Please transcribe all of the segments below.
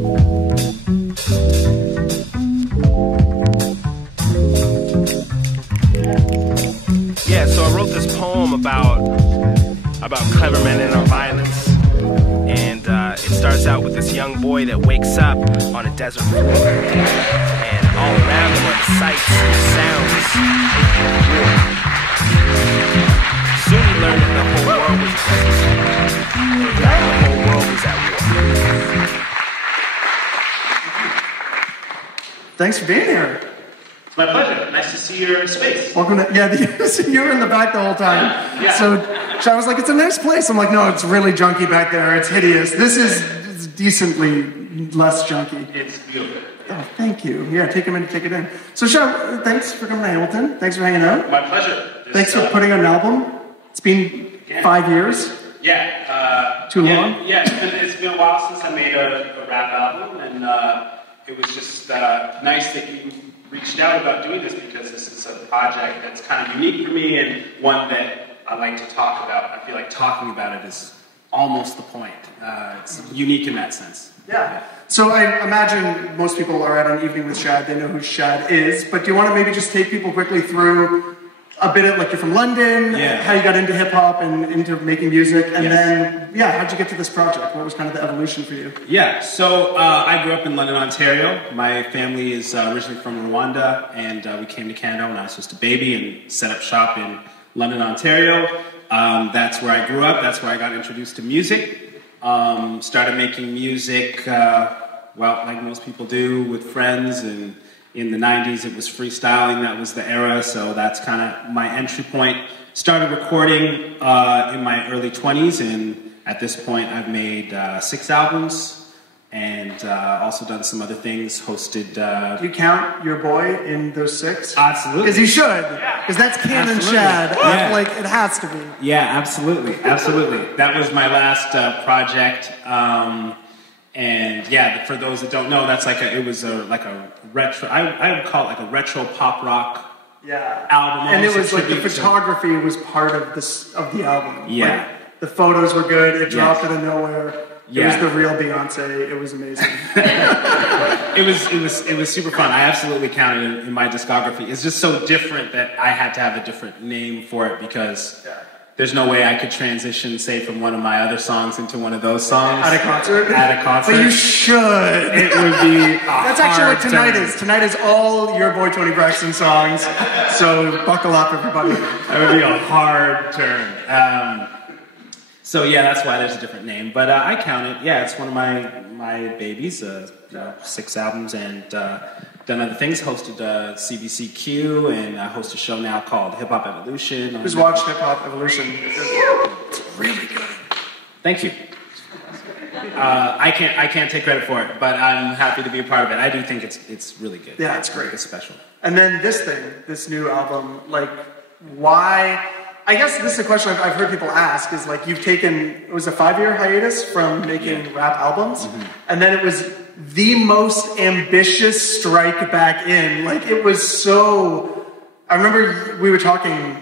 Yeah, so I wrote this poem about clever men and violence. And it starts out with this young boy that wakes up on a desert floor. And all around him are the sights and sounds of war. Soon he learned that the whole world was at war. The whole world was at war. Thanks for being here. It's my pleasure. Nice to see your space. Welcome to, you were in the back the whole time. Yeah. So Shad was like, it's a nice place. I'm like, no, it's really junky back there. It's hideous. This is decently less junky. It's beautiful. Oh, thank you. Yeah, take it in. So Shad, thanks for coming to Hamilton. Thanks for hanging out. My pleasure. Thanks for putting out an album. It's been 5 years. Yeah. Too long? Yeah, it's been a while since I made a rap album, and it was just nice that you reached out about doing this, because this is a project that's kind of unique for me and one that I like to talk about. I feel like talking about it is almost the point. It's unique in that sense. Yeah. So I imagine most people are at an evening with Shad. They know who Shad is. But do you want to maybe just take people quickly through a bit of, like, you're from London, how you got into hip-hop and into making music, and then, how'd you get to this project? What was kind of the evolution for you? Yeah, so I grew up in London, Ontario. My family is originally from Rwanda, and we came to Canada when I was just a baby and set up shop in London, Ontario. That's where I grew up. That's where I got introduced to music. Started making music, like most people do, with friends, and in the 90s, it was freestyling. That was the era, so that's kind of my entry point. Started recording in my early 20s, and at this point, I've made 6 albums, and also done some other things, hosted... Do you count your boy in those 6? Absolutely. Because you should, because that's canon Shad. Yeah. Like, it has to be. Yeah, absolutely. That was my last project. And yeah, for those that don't know, that's like it was a retro. I would call it like a retro pop rock album. And it was like the photography was part of the album. Yeah, like, the photos were good. It dropped out of nowhere. It was the real Beyonce. It was amazing. it was super fun. I absolutely counted it in my discography. It's just so different that I had to have a different name for it, because there's no way I could transition, say, from one of my other songs into one of those songs. At a concert? At a concert. But you should. It would be That's actually what tonight is. Tonight is all your boy Tony Braxton songs. So buckle up, everybody. That would be a hard turn. So yeah, that's why there's a different name. But I count it. Yeah, it's one of my babies. 6 albums, and done other things. Hosted CBCQ, and I host a show now called Hip Hop Evolution. Who's watched Hip Hop Evolution? It's really good. Thank you. I can't take credit for it, but I'm happy to be a part of it. I do think it's really good. Yeah, it's great. It's special. And then this new album, like, why? I guess this is a question I've heard people ask, is like, you've taken, it was a 5-year hiatus from making rap albums, and then it was the most ambitious strike back in. Like, it was so... I remember we were talking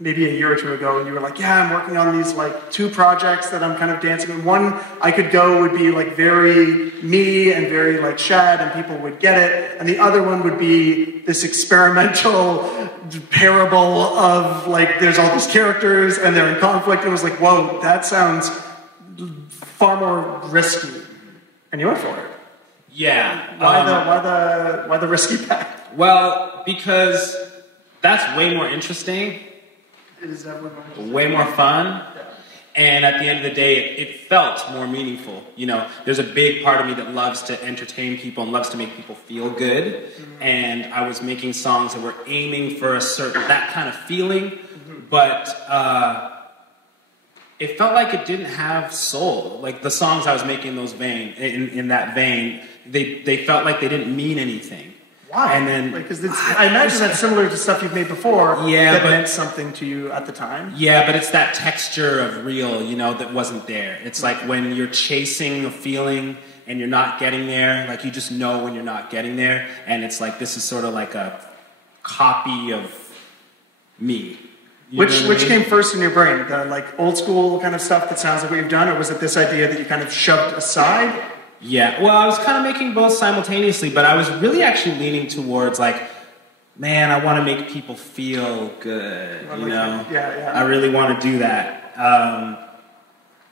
maybe a year or 2 ago, and you were like, yeah, I'm working on these, like, 2 projects that I'm kind of dancing with. One I could go would be, like, very me and very, like, Shad, and people would get it. And the other one would be this experimental parable of, like, there's all these characters, and they're in conflict. And it was like, whoa, that sounds far more risky. And you went for it. Yeah. Why the risky path? Well, because that's way more interesting. It is definitely way more fun. Yeah. And at the end of the day, it felt more meaningful. You know, there's a big part of me that loves to entertain people and loves to make people feel good. And I was making songs that were aiming for that kind of feeling, but it felt like it didn't have soul. Like, the songs I was making in that vein, they felt like they didn't mean anything. Why? And then, I imagine that's similar to stuff you've made before that but meant something to you at the time. Yeah, but it's that texture of real, you know, that wasn't there. It's like when you're chasing a feeling and you're not getting there, like, you just know when you're not getting there, and it's like, this is sort of like a copy of me. Which came first in your brain? The, like, old school kind of stuff that sounds like what you've done, or was it this idea that you kind of shoved aside? Yeah, well, I was kind of making both simultaneously, but I was really actually leaning towards like, man, I want to make people feel good, you know? Yeah. I really want to do that.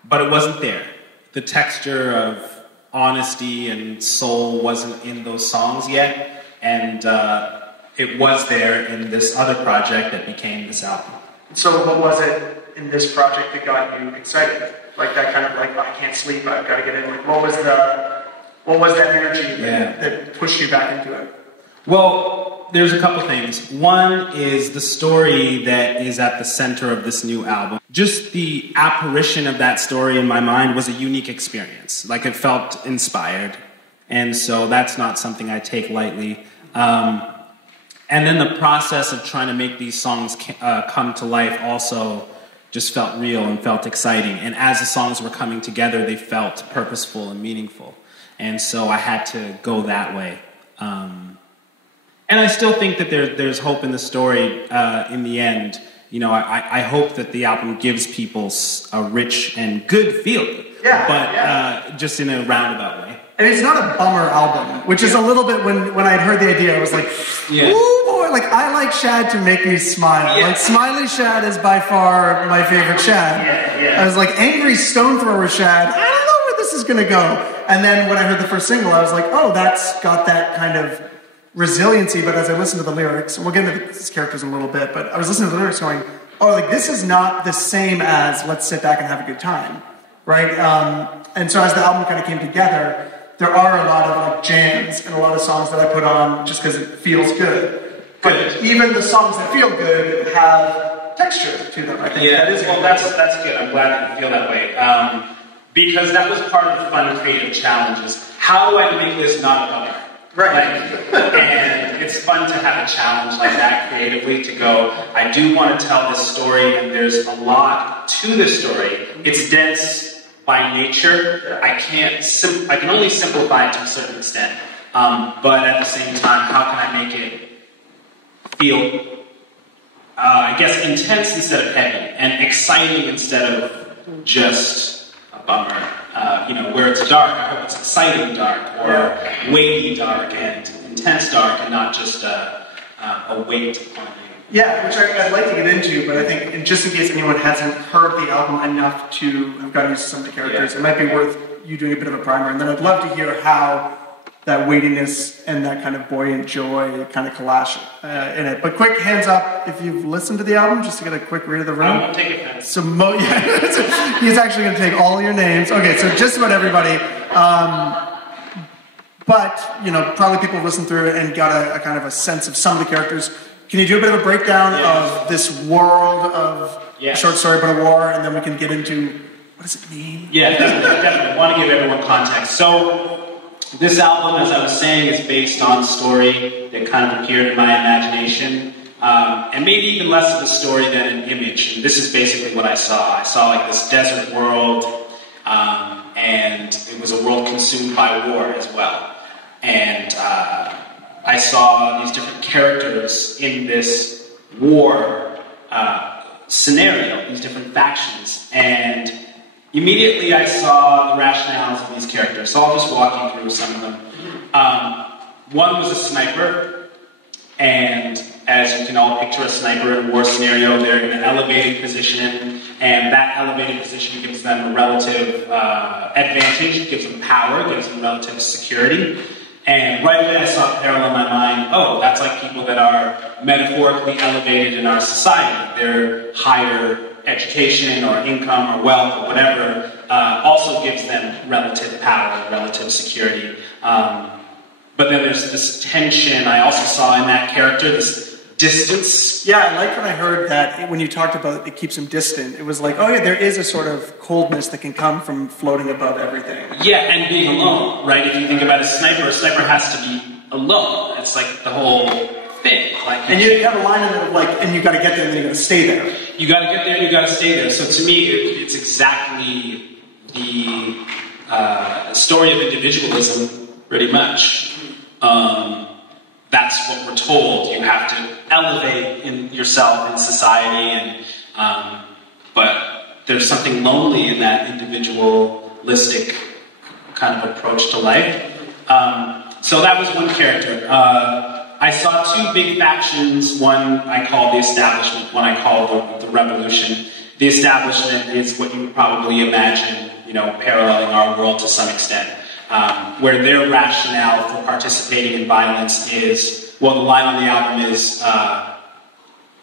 But it wasn't there. The texture of honesty and soul wasn't in those songs yet, and it was there in this other project that became this album. So what was it in this project that got you excited? Like that kind of like, I can't sleep, I've got to get in. Like, what was that energy that pushed you back into it? Well, there's a couple things. One is the story that is at the center of this new album. Just the apparition of that story in my mind was a unique experience. Like, it felt inspired. And so that's not something I take lightly. And then the process of trying to make these songs come to life also just felt real and felt exciting. And as the songs were coming together, they felt purposeful and meaningful. And so I had to go that way. And I still think that there's hope in the story in the end. You know, I hope that the album gives people a rich and good feeling, but just in a roundabout way. And it's not a bummer album, which is a little bit, when I'd heard the idea, I was like, ooh boy, like I like Shad to make me smile. Like Smiley Shad is by far my favorite Shad. I was like, angry stone thrower Shad, I don't know where this is gonna go. And then when I heard the first single, I was like, oh, that's got that kind of resiliency. But as I listened to the lyrics, and we'll get into these characters in a little bit, but I was listening to the lyrics going, oh, like this is not the same as let's sit back and have a good time, right? And so as the album kind of came together, there are a lot of like jams and a lot of songs that I put on just because it feels good. But even the songs that feel good have texture to them, I think. Yeah, that's good. I'm glad that you feel that way. Because that was part of the fun creative challenges. How do I make this not a bummer? Right. And it's fun to have a challenge like that creatively, to go, I do want to tell this story, and there's a lot to this story. It's dense by nature. I can only simplify it to a certain extent. But at the same time, how can I make it feel, I guess, intense instead of heavy, and exciting instead of just a bummer? You know, where it's dark, I hope it's exciting dark, or weighty dark and intense dark, and not just a weight on you. Yeah, which I'd like to get into, but I think just in case anyone hasn't heard the album enough to have gotten used to some of the characters, it might be worth you doing a bit of a primer, and then I'd love to hear how that weightiness and that kind of buoyant joy kind of clash in it. But quick hands up if you've listened to the album, just to get a quick read of the room. I won't take offense. So he's actually going to take all your names. Okay, so just about everybody. But, you know, probably people have listened through it and got a kind of a sense of some of the characters. Can you do a bit of a breakdown of this world of a short story but a war, and then we can get into, what does it mean? Yeah, definitely. I want to give everyone context. So, this album, as I was saying, is based on a story that kind of appeared in my imagination, and maybe even less of a story than an image. And this is basically what I saw. I saw like this desert world, and it was a world consumed by war as well. And I saw these different characters in this war scenario, these different factions, and immediately I saw the rationales of these characters, so I'll just walk you through some of them. One was a sniper, and as you can all picture a sniper in a war scenario, they're in an elevated position, and that elevated position gives them a relative advantage, gives them power, gives them relative security. And right away I saw a parallel in my mind, oh, that's like people that are metaphorically elevated in our society. Their higher education or income or wealth or whatever also gives them relative power, relative security. But then there's this tension I also saw in that character, this distance. Yeah, I liked when I heard that when you talked about it keeps him distant. It was like, oh yeah, there is a sort of coldness that can come from floating above everything. Yeah, and being alone, right? If you think about a sniper has to be alone. It's like the whole thing. Like, and you have a line in it of like, and you got to get there and then you got to stay there. You got to get there and you got to stay there. So to me, it's exactly the story of individualism, pretty much. That's what we're told. You have to elevate in yourself in society, and but there's something lonely in that individualistic kind of approach to life. So that was one character. I saw two big factions. One I call the establishment, one I call the revolution. The establishment is what you would probably imagine, paralleling our world to some extent, where their rationale for participating in violence is, well, the line on the album is,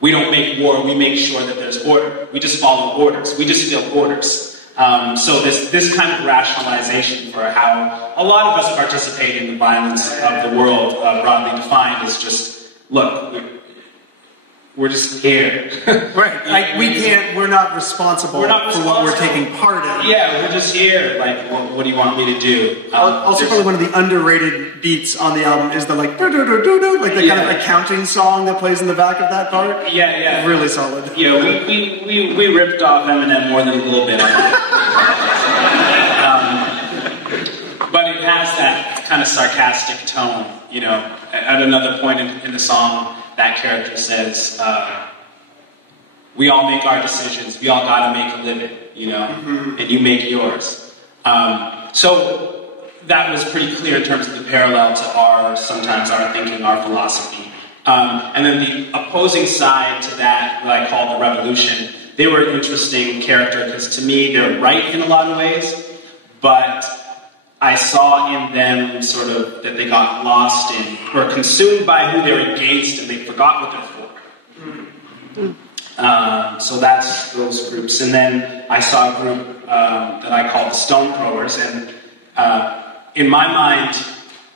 we don't make war, we make sure that there's order. We just follow orders. We just fill orders. So this kind of rationalization for how a lot of us participate in the violence of the world, broadly defined, is just, look, we're just here. Right. We're not responsible for what we're taking part in. Yeah, we're just here. Like, what do you want me to do? Also, probably one of the underrated beats on the album is the like, do-do-do-do-do, like the kind of accounting song that plays in the back of that part. Yeah. Really solid. Yeah, we ripped off Eminem more than a little bit on that. But it has that kind of sarcastic tone, At another point in the song, that character says, we all make our decisions, we all gotta make a living, and you make yours. So that was pretty clear in terms of the parallel to sometimes our thinking, our philosophy. And then the opposing side to that, what I call the revolution, they were an interesting character because to me they're right in a lot of ways, but I saw in them sort of that they got lost in, or consumed by who they're against, and they forgot what they're for. So that's those groups. And then I saw a group that I call the Stone Throwers, and in my mind,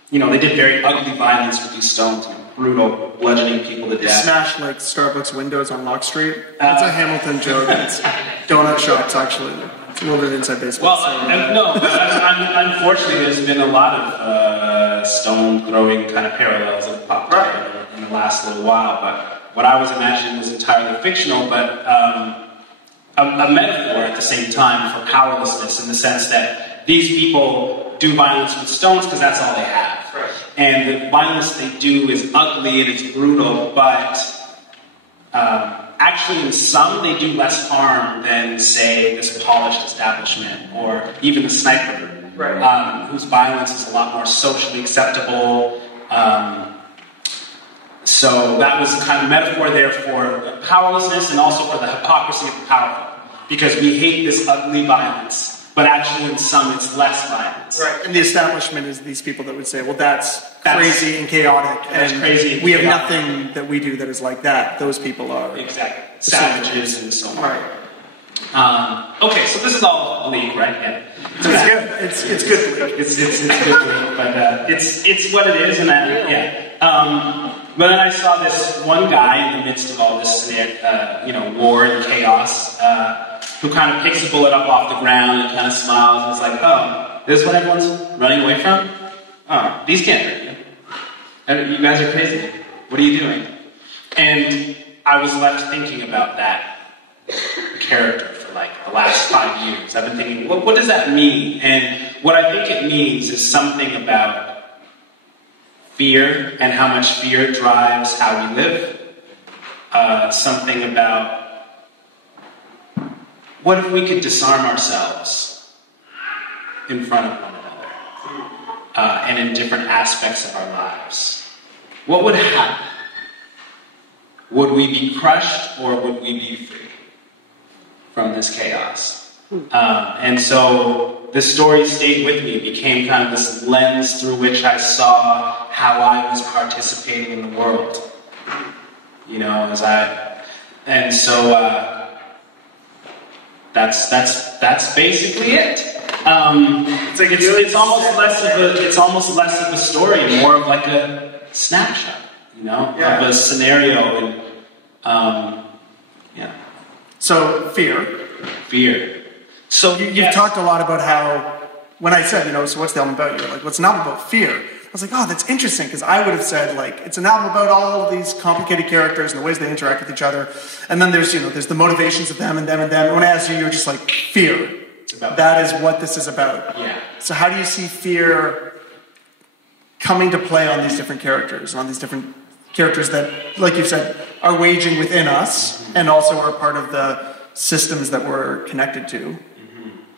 they did very ugly violence with these stones, brutal, bludgeoning people to death. Smashed like Starbucks windows on Lock Street. That's a Hamilton joke. It's donut shops, actually. It's a little bit inside baseball. Well, unfortunately, there's been a lot of stone-throwing kind of parallels that popped up in the last little while, but what I was imagining was entirely fictional, but a metaphor at the same time for powerlessness, in the sense that these people do violence with stones because that's all they have. Right. And the violence they do is ugly and it's brutal, but actually, in some, they do less harm than, say, this polished establishment, or even the sniper, whose violence is a lot more socially acceptable. So that was a kind of metaphor there for powerlessness and also for the hypocrisy of the powerful. Because we hate this ugly violence, but actually in some it's less violence. Right, and the establishment is these people that would say, well, that's crazy and chaotic, and crazy and we have nothing that we do that is like that. Those people are savages and so on. Right. Okay, so this is all bleak, right? Yeah. It's good. It's good bleak. It's good bleak, but it's what it is, and but then I saw this one guy in the midst of all this, war and chaos, who kind of picks a bullet up off the ground and kind of smiles and is like, oh, this is what everyone's running away from? Oh, these can't hurt you. You guys are crazy. What are you doing? And I was left thinking about that character for like the last 5 years. I've been thinking, what does that mean? And what I think it means is something about fear and how much fear drives how we live. Something about what if we could disarm ourselves in front of one another and in different aspects of our lives? What would happen? Would we be crushed or would we be free from this chaos? And so this story stayed with me. It became kind of this lens through which I saw how I was participating in the world. That's basically it. It's almost less of a story, more of like a snapshot, of a scenario. And So fear. So you've talked a lot about how, when I said, so what's the album about? You're like, well, it's an album about fear. I was like, oh, that's interesting, because I would have said, like, it's an album about all of these complicated characters and the ways they interact with each other. And then there's the motivations of them and them and them. And when I asked you, you were just like, fear. That is what this is about. Yeah. So how do you see fear coming to play on these different characters, on these different characters that, like you said, are waging within us and also are part of the systems that we're connected to?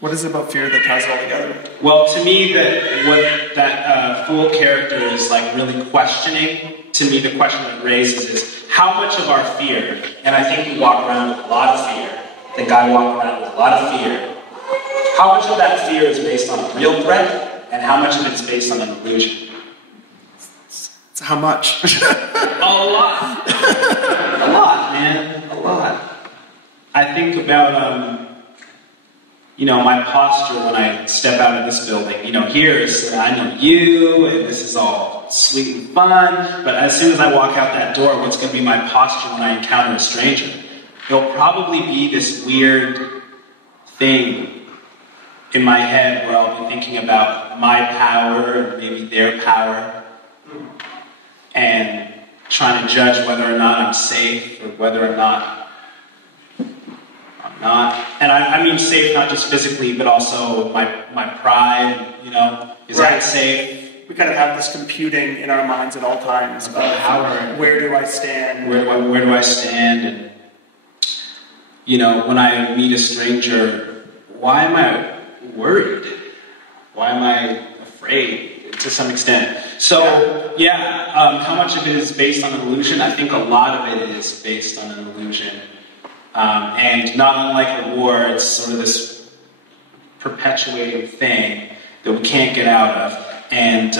What is it about fear that ties it all together? Well, to me, that fool character is like really questioning. To me, the question it raises is how much of our fear, and I think we walk around with a lot of fear. I think I walk around with a lot of fear. How much of that fear is based on a real threat, and how much of it is based on an illusion? It's how much? A lot. A lot, man. A lot. I think about, my posture when I step out of this building. Here's, I know you, and this is all sweet and fun, but as soon as I walk out that door, what's going to be my posture when I encounter a stranger? It'll probably be this weird thing in my head where I'll be thinking about my power, and maybe their power, and trying to judge whether or not I'm safe, or whether or not I'm not. And I mean safe not just physically, but also my pride, is that safe? We kind of have this computing in our minds at all times about power. Where do I stand? Where do I stand? And, when I meet a stranger, why am I worried? Why am I afraid to some extent? So, how much of it is based on an illusion? I think a lot of it is based on an illusion. And not unlike a war, it's sort of this perpetuating thing that we can't get out of. And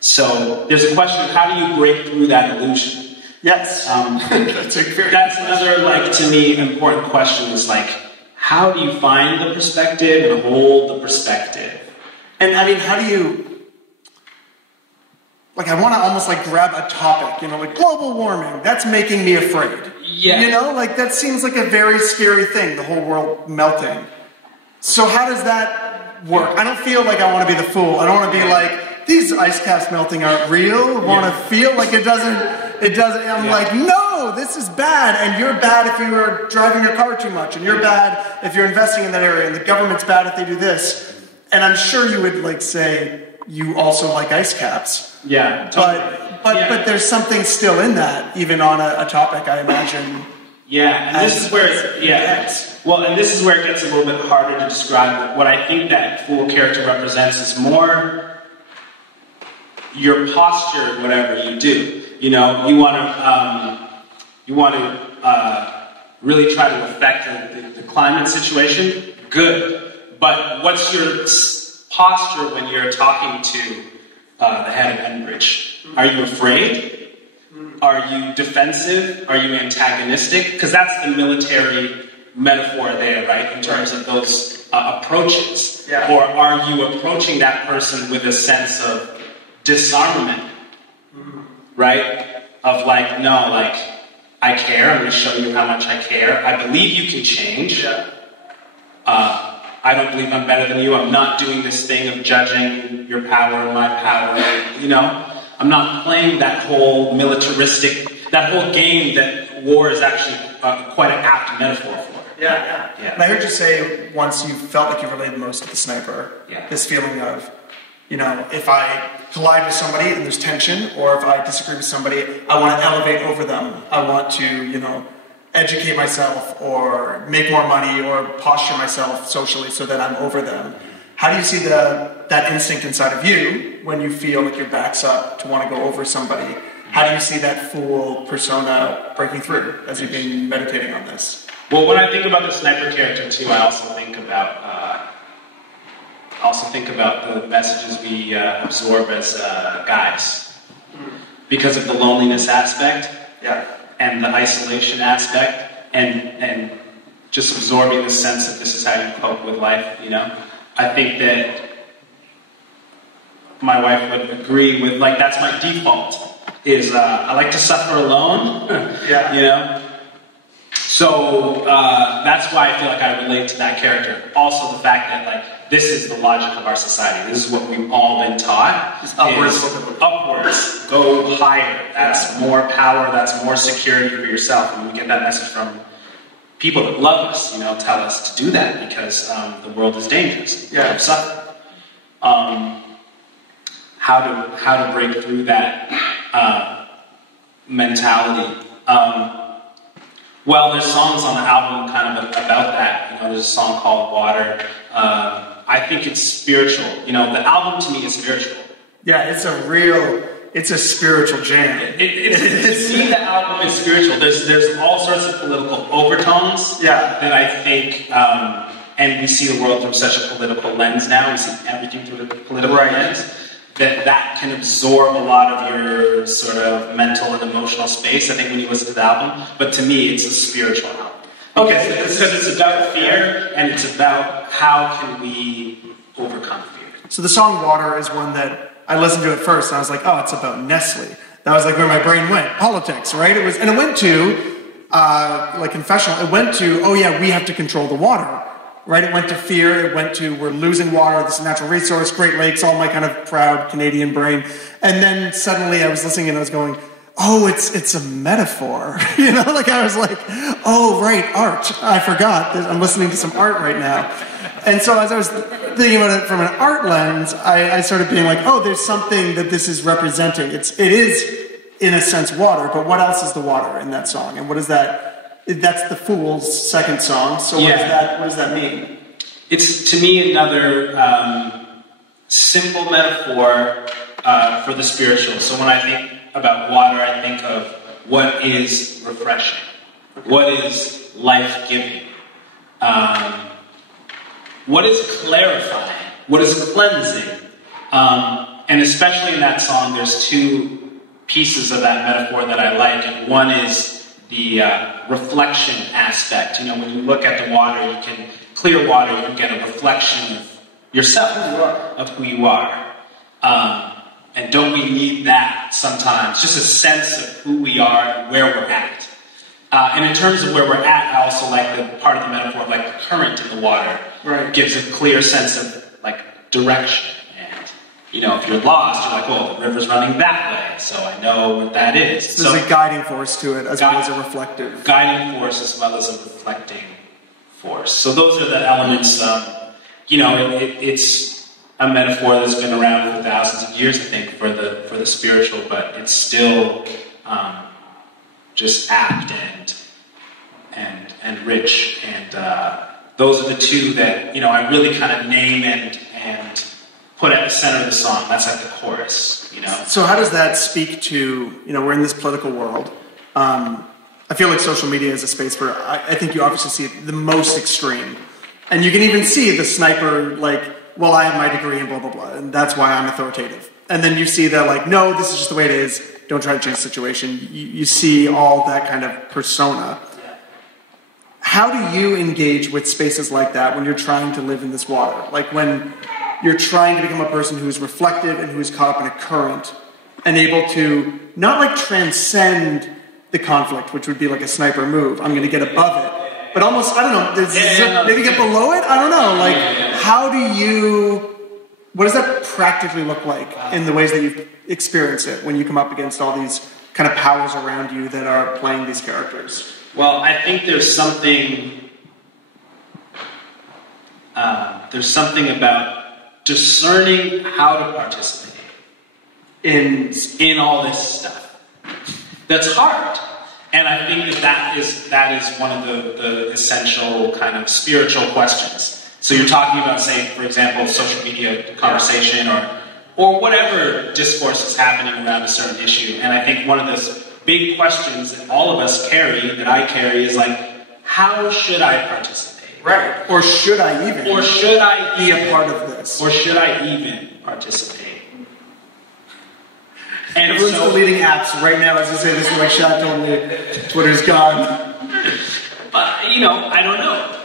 so there's a question of how do you break through that illusion? Yes. That's another, to me, important question is, how do you find the perspective and hold the perspective? And, how do you... I want to almost, grab a topic, global warming, that's making me afraid. Yeah. That seems like a very scary thing, the whole world melting. So how does that work? I don't feel like I want to be the fool. I don't want to be like, these ice caps melting aren't real. I want to feel like it doesn't, I'm like, no, this is bad, and you're bad if you are driving your car too much, and you're bad if you're investing in that area, and the government's bad if they do this. And I'm sure you would, say, you also like ice caps. Yeah, totally. But there's something still in that, even on a topic, I imagine. Yeah, and this is where and this is where it gets a little bit harder to describe. What I think that fool character represents is more your posture, whatever you do. You want to really try to affect the climate situation. Good, but what's your posture when you're talking to the head of Enbridge? Are you afraid? Are you defensive? Are you antagonistic? Because that's the military metaphor there, right? In terms of those approaches. Yeah. Or are you approaching that person with a sense of disarmament? Right? Of I care. I'm going to show you how much I care. I believe you can change. I don't believe I'm better than you. I'm not doing this thing of judging your power, my power. I'm not playing that whole militaristic, that whole game that war is actually quite an apt metaphor for. Yeah. And I heard you say once you felt like you related most to the sniper. Yeah. This feeling of, if I collide with somebody and there's tension, or if I disagree with somebody, I want to elevate over them. I want to, educate myself or make more money or posture myself socially so that I'm over them. How do you see that instinct inside of you when you feel like your back's up to want to go over somebody? How do you see that fool persona breaking through as you've been meditating on this? Well, when I think about the sniper character too, I also think about the messages we absorb as guys. Because of the loneliness aspect. Yeah. And the isolation aspect, and just absorbing the sense that this is how you cope with life, I think that my wife would agree with, that's my default, is I like to suffer alone, So that's why I feel like I relate to that character. Also the fact that, this is the logic of our society. This is what we've all been taught. Upwards. Go higher. That's more power. That's more security for yourself. And we get that message from people that love us, tell us to do that because the world is dangerous. Yeah. Suffer. How to break through that mentality. Well, there's songs on the album kind of about that. You know, there's a song called Water. I think it's spiritual. You know, the album to me is spiritual. Yeah, it's a spiritual jam. To me, the album is spiritual. There's all sorts of political overtones that I think, and we see the world through such a political lens now. We see everything through the political lens. That can absorb a lot of your sort of mental and emotional space, I think, when you listen to the album. But to me, it's a spiritual album. Okay, because it's about fear, and it's about how can we overcome fear. So the song Water is one that I listened to at first, and I was like, oh, it's about Nestle. That was like where my brain went. Politics, right? It went to, like confessional, it went to, oh yeah, we have to control the water. Right, it went to fear, it went to we're losing water, this is a natural resource, Great Lakes, all my kind of proud Canadian brain. And then suddenly I was listening and I was going, oh, it's a metaphor. You know, like I was like, oh, right, art. I forgot. I'm listening to some art right now. And so as I was thinking about it from an art lens, I started being like, oh, there's something that this is representing. It is, in a sense, water, but what else is the water in that song? And what is that? That's the Fool's second song, so what does that mean? It's, to me, another simple metaphor for the spiritual. So when I think about water, I think of what is refreshing, what is life-giving, what is clarifying, what is cleansing. And especially in that song, there's two pieces of that metaphor that I like, and one is the reflection aspect. You know, when you look at the water, clear water, you can get a reflection of yourself, of who you are. And don't we need that sometimes? Just a sense of who we are and where we're at. And in terms of where we're at, I also like the part of the metaphor of like the current in the water. Right. Gives a clear sense of like direction. You know, if you're lost, you're like, oh, the river's running that way, so I know what that is. So there's a guiding force to it as well as a reflective. Guiding force as well as a reflecting force. So those are the elements. You know, it's a metaphor that's been around for thousands of years, I think, for the spiritual, but it's still just apt and rich. And those are the two that, you know, I really kind of name and put at the center of the song. That's like the chorus, you know. So how does that speak to, you know, we're in this political world. I feel like social media is a space where I think you obviously see it the most extreme. And you can even see the sniper, like, well, I have my degree and blah, blah, blah, and that's why I'm authoritative. And then you see that, like, no, this is just the way it is. Don't try to change the situation. You see all that kind of persona. How do you engage with spaces like that when you're trying to live in this water? Like when you're trying to become a person who is reflective and who is caught up in a current and able to not like transcend the conflict, which would be like a sniper move. I'm going to get above it. But almost, I don't know, maybe get below it? I don't know. Like, how do you, what does that practically look like in the ways that you experience it when you come up against all these kind of powers around you that are playing these characters? Well, I think there's something about discerning how to participate in all this stuff. That's hard. And I think that is one of the essential kind of spiritual questions. So you're talking about, say, for example, social media conversation or whatever discourse is happening around a certain issue. And I think one of those big questions that all of us carry, that I carry, is like, how should I participate? Right. Or should I even? Or should I be a part of this? Or should I even participate? And everyone's deleting apps right now as you say this is like Shad told me Twitter's gone. But, you know, I don't know.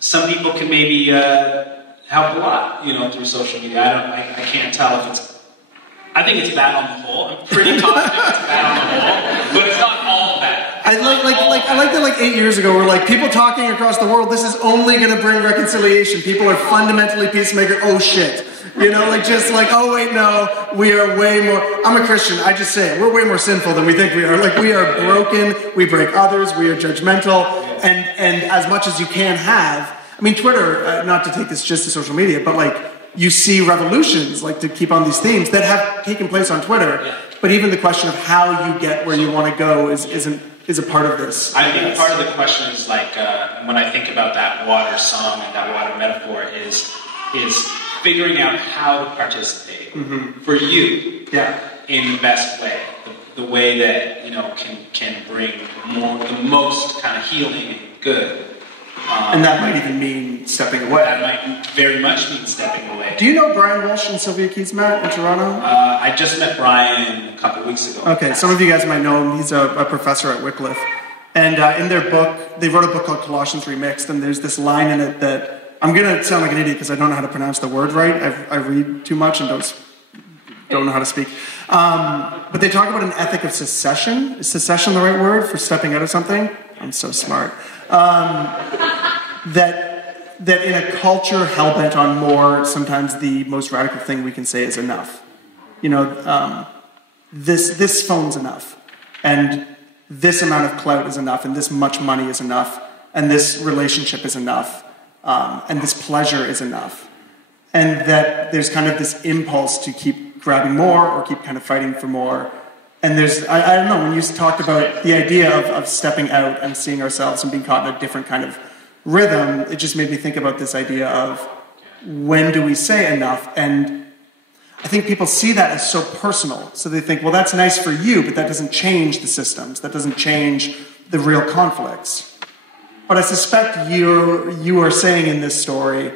Some people can maybe help a lot, you know, through social media. I can't tell if it's... I think it's bad on the whole. I'm pretty confident it's bad on the whole. But it's not all bad. I like that like 8 years ago, we're like, people talking across the world, this is only going to bring reconciliation. People are fundamentally peacemaker. Oh shit. You know, like just like, oh wait, no, we are way more, I'm a Christian, I just say it, we're way more sinful than we think we are. Like we are broken, we break others, we are judgmental, and as much as you can have, I mean Twitter, not to take this just to social media, but like you see revolutions, like to keep on these themes that have taken place on Twitter, but even the question of how you get where you want to go isn't is a part of this. I think part of the question is like when I think about that water song and that water metaphor is figuring out how to participate for you in the best way, the way that can bring the most kind of healing and good. And that might even mean stepping away. That might very much mean stepping away. Do you know Brian Walsh and Sylvia Keys met in Toronto? I just met Brian a couple weeks ago. Okay, some of you guys might know him. He's a professor at Wycliffe. And in their book, they wrote a book called Colossians Remixed, and there's this line in it that, I'm going to sound like an idiot because I don't know how to pronounce the word right. I read too much and don't know how to speak. But they talk about an ethic of secession. Is secession the right word for stepping out of something? I'm so smart. That in a culture hell-bent on more, sometimes the most radical thing we can say is enough. This phone's enough, and this amount of clout is enough, and this much money is enough, and this relationship is enough, and this pleasure is enough. And that there's kind of this impulse to keep grabbing more or keep kind of fighting for more. And there's, I don't know, when you talked about the idea of stepping out and seeing ourselves and being caught in a different kind of rhythm, it just made me think about this idea of when do we say enough? And I think people see that as so personal. So they think, well, that's nice for you, but that doesn't change the systems. That doesn't change the real conflicts. But I suspect you are saying in this story,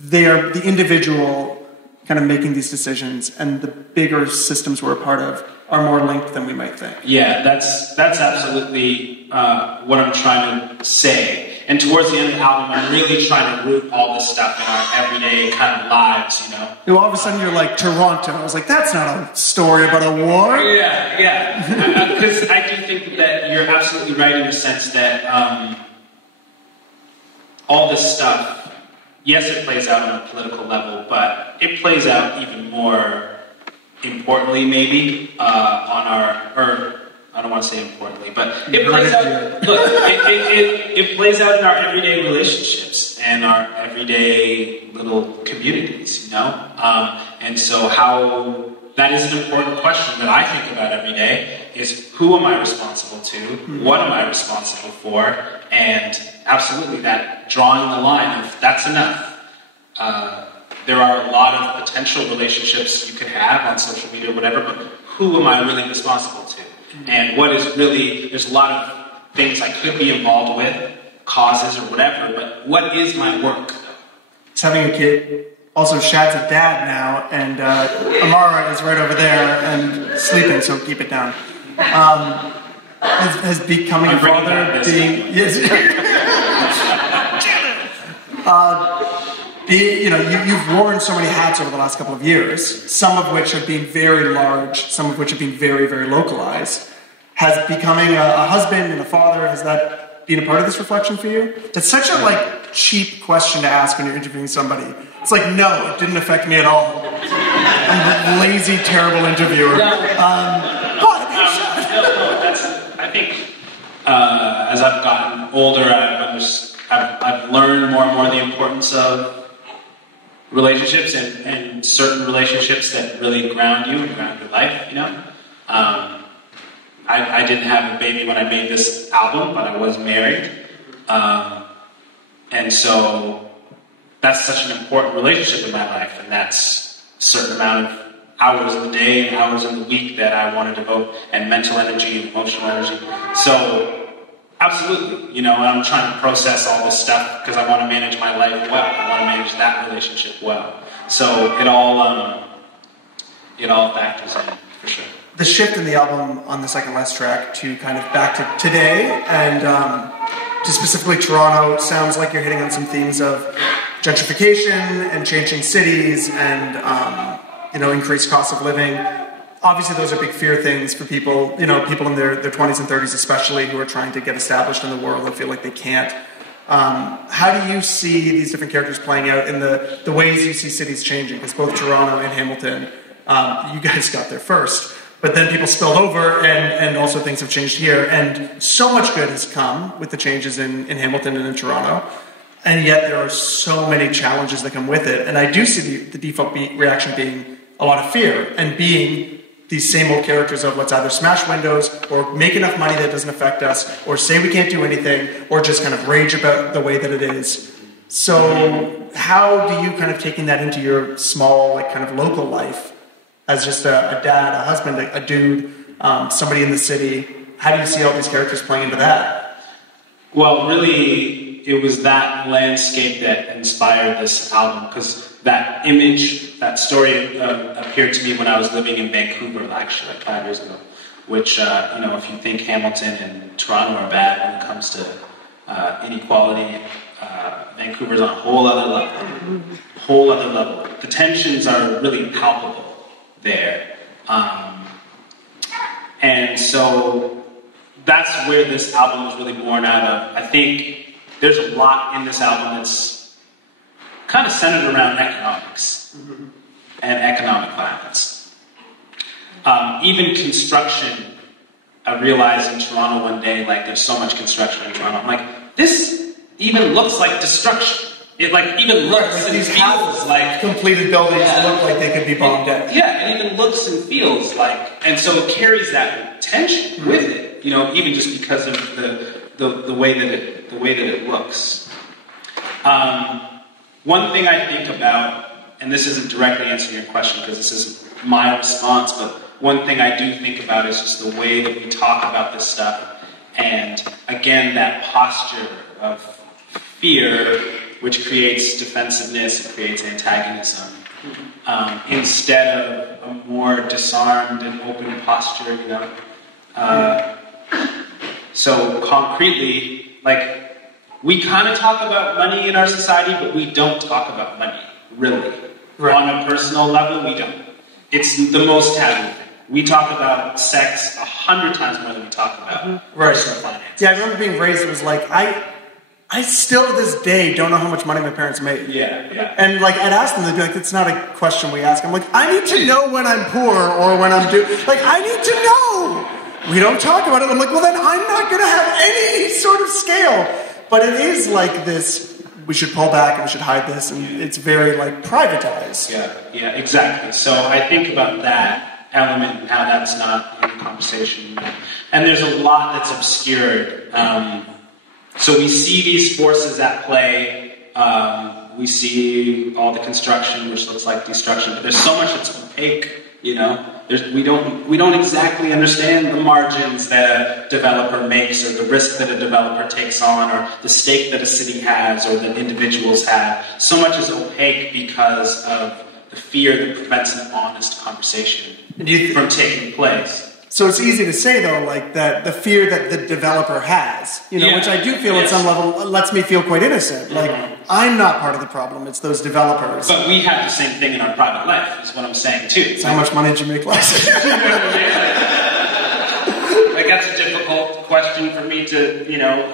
they are the individual kind of making these decisions, and the bigger systems we're a part of are more linked than we might think. Yeah, that's absolutely what I'm trying to say. And towards the end of the album, I'm really trying to root all this stuff in our everyday kind of lives, All of a sudden you're like, Toronto. I was like, that's not a story about a war. Yeah. Because I do think that you're absolutely right in the sense that all this stuff, yes, it plays out on a political level, but it plays out even more importantly, maybe, I don't want to say importantly, but it plays out. Look, it plays out in our everyday relationships and our everyday little communities, And so, how that is an important question that I think about every day: is who am I responsible to? What am I responsible for? And absolutely, that drawing the line of that's enough. There are a lot of potential relationships you could have on social media or whatever, but who am I really responsible to? And what is really, there's a lot of things I could be involved with, causes or whatever, but what is my work? It's having a kid. Also, Shad's a dad now, and Amara is right over there and sleeping, so keep it down. Has becoming a father being... Yes. You've worn so many hats over the last couple of years, some of which have been very large, some of which have been very, very localized. Has becoming a husband and a father, has that been a part of this reflection for you? It's such a cheap question to ask when you're interviewing somebody. It's like, no, it didn't affect me at all. I'm a lazy, terrible interviewer. I think as I've gotten older, I've learned more and more the importance of relationships and certain relationships that really ground you and ground your life, I didn't have a baby when I made this album, but I was married. And so that's such an important relationship in my life, and that's a certain amount of hours in the day and hours in the week that I want to devote, and mental energy and emotional energy. So absolutely, I'm trying to process all this stuff because I want to manage my life well. I want to manage that relationship well. So it all factors in, for sure. The shift in the album on the second last track to kind of back to today and to specifically Toronto sounds like you're hitting on some themes of gentrification and changing cities and increased cost of living. Obviously, those are big fear things for people, people in their 20s and 30s especially, who are trying to get established in the world and feel like they can't. How do you see these different characters playing out in the ways you see cities changing? Because both Toronto and Hamilton, you guys got there first. But then people spilled over, and also things have changed here. And so much good has come with the changes in Hamilton and in Toronto. And yet there are so many challenges that come with it. And I do see the default reaction being a lot of fear and being these same old characters of let's either smash windows or make enough money that doesn't affect us or say we can't do anything or just kind of rage about the way that it is. So how do you kind of taking that into your small, like kind of local life as just a dad, a husband, a dude, somebody in the city? How do you see all these characters playing into that? Well, really, it was that landscape that inspired this album, because that image, that story appeared to me when I was living in Vancouver, actually, like 5 years ago, which, if you think Hamilton and Toronto are bad when it comes to inequality, Vancouver's on a whole other level. The tensions are really palpable there. And so that's where this album was really born out of. I think there's a lot in this album that's kind of centered around economics and economic violence. Even construction, I realized in Toronto one day, like there's so much construction in Toronto. I'm like, this even looks like destruction. It like even looks and feels like completed buildings look like they could be bombed out. Yeah, it even looks and feels like, and so it carries that tension with it. Even just because of the way that it looks. One thing I think about, and this isn't directly answering your question because this isn't my response, but one thing I do think about is just the way that we talk about this stuff, and again that posture of fear, which creates defensiveness, it creates antagonism, instead of a more disarmed and open posture, So concretely, like, we kind of talk about money in our society, but we don't talk about money, really. Right. On a personal level, we don't. It's the most taboo thing. We talk about sex 100 times more than we talk about personal finance. Yeah, I remember being raised, it was like, I still to this day don't know how much money my parents made. Yeah. And like I'd ask them, they'd be like, "It's not a question we ask." I'm like, I need to know when I'm poor or when I'm due. Like, I need to know. We don't talk about it. I'm like, well, then I'm not going to have any sort of scale. But it is like this. We should pull back and we should hide this, and it's very like privatized. Yeah, exactly. So I think about that element and how that's not in the conversation. And there's a lot that's obscured. So we see these forces at play. We see all the construction, which looks like destruction, but there's so much that's opaque. We don't exactly understand the margins that a developer makes, or the risk that a developer takes on, or the stake that a city has, or that individuals have. So much is opaque because of the fear that prevents an honest conversation from taking place. So it's easy to say, though, like that the fear that the developer has, which I do feel at some level lets me feel quite innocent. Like, I'm not part of the problem, it's those developers. But we have the same thing in our private life, is what I'm saying, too. So how much money did you make last year? Like, that's a difficult question for me to,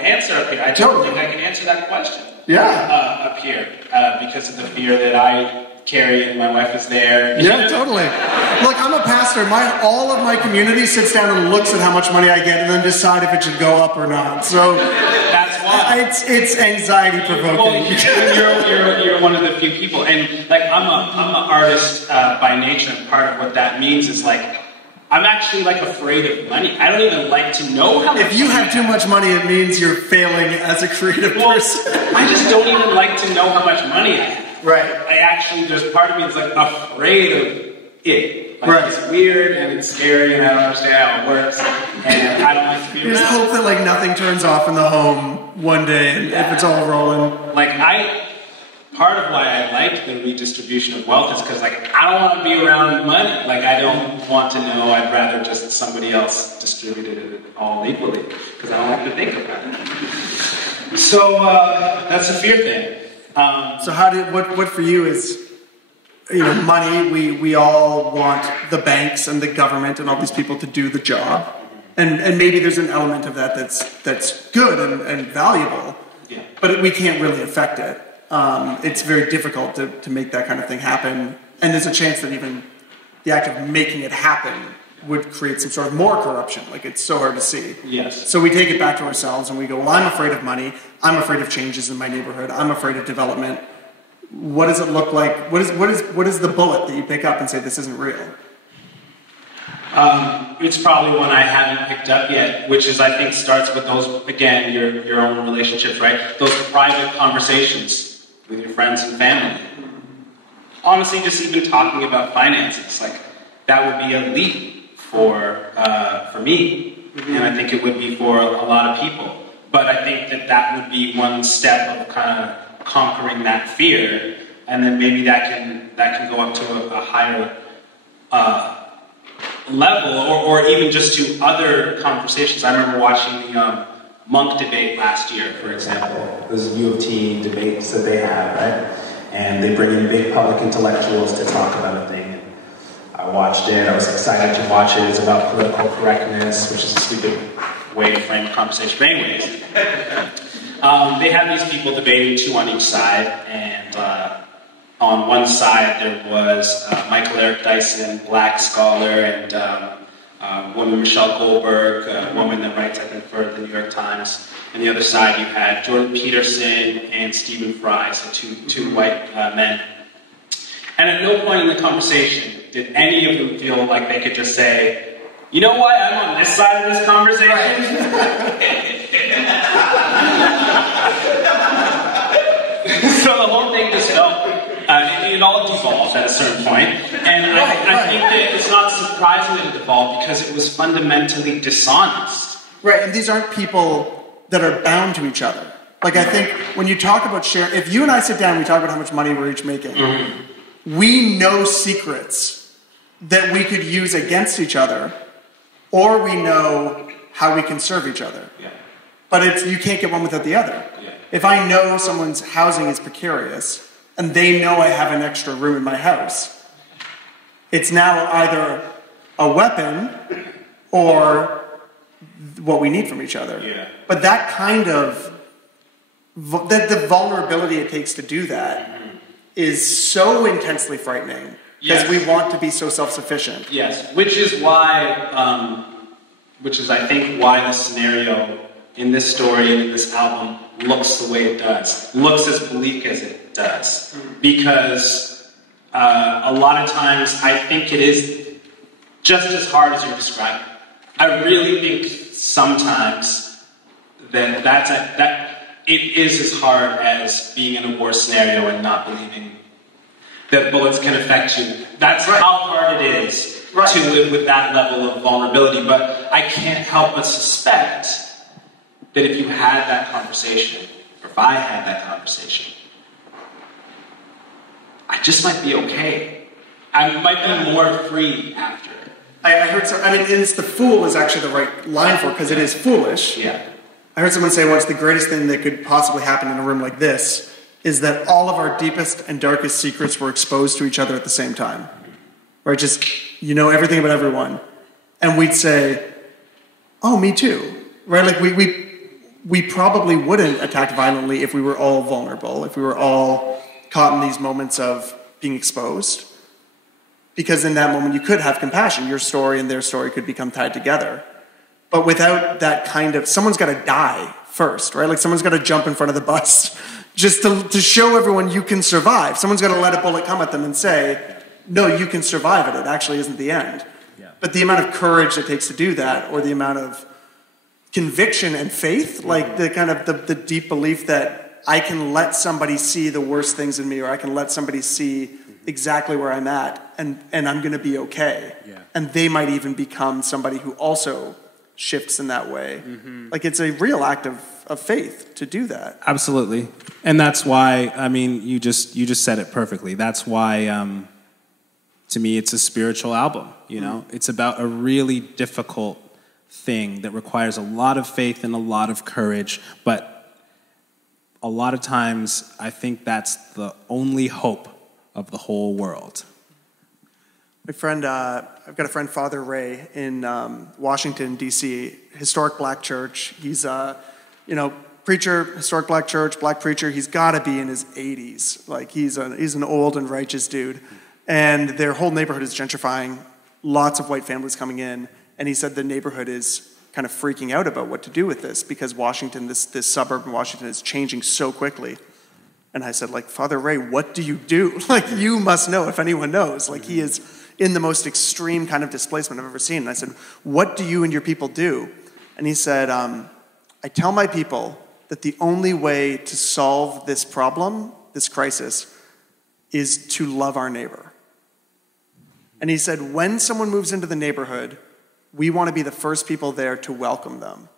answer up here. I don't think I can answer that question up here because of the fear that I carry and my wife is there. Yeah, totally. Look, I'm a pastor. All of my community sits down and looks at how much money I get and then decide if it should go up or not. So that's why it's anxiety provoking. Well, you're one of the few people, and like I'm an artist by nature, and part of what that means is like I'm actually like afraid of money. I don't even like to know how much. If you have too much money, it means you're failing as a creative person. I just don't even like to know how much money I have. Right. There's part of me that's like afraid of it. Like, it's weird and it's scary and I don't understand how it works. And I don't like to be around. You just hope that like nothing turns off in the home one day and if it's all rolling. Like part of why I like the redistribution of wealth is because like I don't want to be around money. Like I don't want to know. I'd rather just somebody else distributed it all equally because I don't like to think about it. So that's a fear thing. So what for you is, money, we all want the banks and the government and all these people to do the job. And maybe there's an element of that that's good and valuable, but we can't really affect it. It's very difficult to make that kind of thing happen. And there's a chance that even the act of making it happen would create some sort of more corruption. Like, it's so hard to see. Yes. So we take it back to ourselves and we go, well, I'm afraid of money. I'm afraid of changes in my neighborhood. I'm afraid of development. What does it look like? What is the bullet that you pick up and say, this isn't real? It's probably one I haven't picked up yet, which is, I think, starts with those, again, your own relationships, right? Those private conversations with your friends and family. Honestly, just even talking about finances, like, that would be a leap for me, and I think it would be for a lot of people. But I think that would be one step of kind of conquering that fear, and then maybe that can go up to a higher level, or even just to other conversations. I remember watching the monk debate last year, for example. Those U of T debates that they have, right? And they bring in big public intellectuals to talk about a thing. And I watched it. I was excited to watch it. It's about political correctness, which is a stupid way to frame a conversation. But anyways, they had these people debating, two on each side, and on one side there was Michael Eric Dyson, black scholar, and woman Michelle Goldberg, woman that writes, I think, for the New York Times. On the other side you had Jordan Peterson and Stephen Fry, so two white men. And at no point in the conversation did any of them feel like they could just say, you know what, I'm on this side of this conversation. So the whole thing just felt, it all devolved at a certain point. And I think that it's not surprising that it devolved because it was fundamentally dishonest. Right, and these aren't people that are bound to each other. Like, I think when you talk about sharing, if you and I sit down and we talk about how much money we're each making, we know secrets that we could use against each other, or we know how we can serve each other. Yeah. But you can't get one without the other. Yeah. If I know someone's housing is precarious, and they know I have an extra room in my house, it's now either a weapon or what we need from each other. Yeah. But that kind of, the vulnerability it takes to do that is so intensely frightening, because we want to be so self-sufficient. Yes, which is I think why the scenario in this story and in this album looks the way it does, looks as bleak as it does. Because a lot of times I think it is just as hard as you're describing. I really think sometimes that it is as hard as being in a war scenario and not believing that bullets can affect you. That's how hard it is to live with that level of vulnerability. But I can't help but suspect that if you had that conversation, or if I had that conversation, I just might be okay. I might be more free after it. I heard it's the fool is actually the right line for it, because it is foolish. Yeah. I heard someone say once, the greatest thing that could possibly happen in a room like this is that all of our deepest and darkest secrets were exposed to each other at the same time. Right? Just, you know everything about everyone. And we'd say, oh, me too. Right? Like, we probably wouldn't attack violently if we were all vulnerable, if we were all caught in these moments of being exposed. Because in that moment you could have compassion. Your story and their story could become tied together. But without that kind of, someone's got to die first, right? Like, someone's got to jump in front of the bus just to show everyone you can survive. Someone's got to let a bullet come at them and say, no, you can survive it. It actually isn't the end. Yeah. But the amount of courage it takes to do that, or the amount of conviction and faith, like the kind of the deep belief that I can let somebody see the worst things in me, or I can let somebody see exactly where I'm at, and I'm going to be okay. Yeah. And they might even become somebody who also shifts in that way. Like, it's a real act of faith to do that. Absolutely. And that's why, I mean, you just said it perfectly. That's why, to me, it's a spiritual album, you know? It's about a really difficult thing that requires a lot of faith and a lot of courage, but a lot of times I think that's the only hope of the whole world. My friend, I've got a friend, Father Ray, in Washington, D.C., historic black church. He's preacher, historic black church, black preacher. He's got to be in his 80s. Like, he's an old and righteous dude. And their whole neighborhood is gentrifying, lots of white families coming in. And he said the neighborhood is kind of freaking out about what to do with this, because Washington, this suburb in Washington, is changing so quickly. And I said, like, Father Ray, what do you do? Like, you must know if anyone knows. Like, he is in the most extreme kind of displacement I've ever seen. And I said, what do you and your people do? And he said, I tell my people that the only way to solve this problem, this crisis, is to love our neighbor. And he said, when someone moves into the neighborhood, we want to be the first people there to welcome them.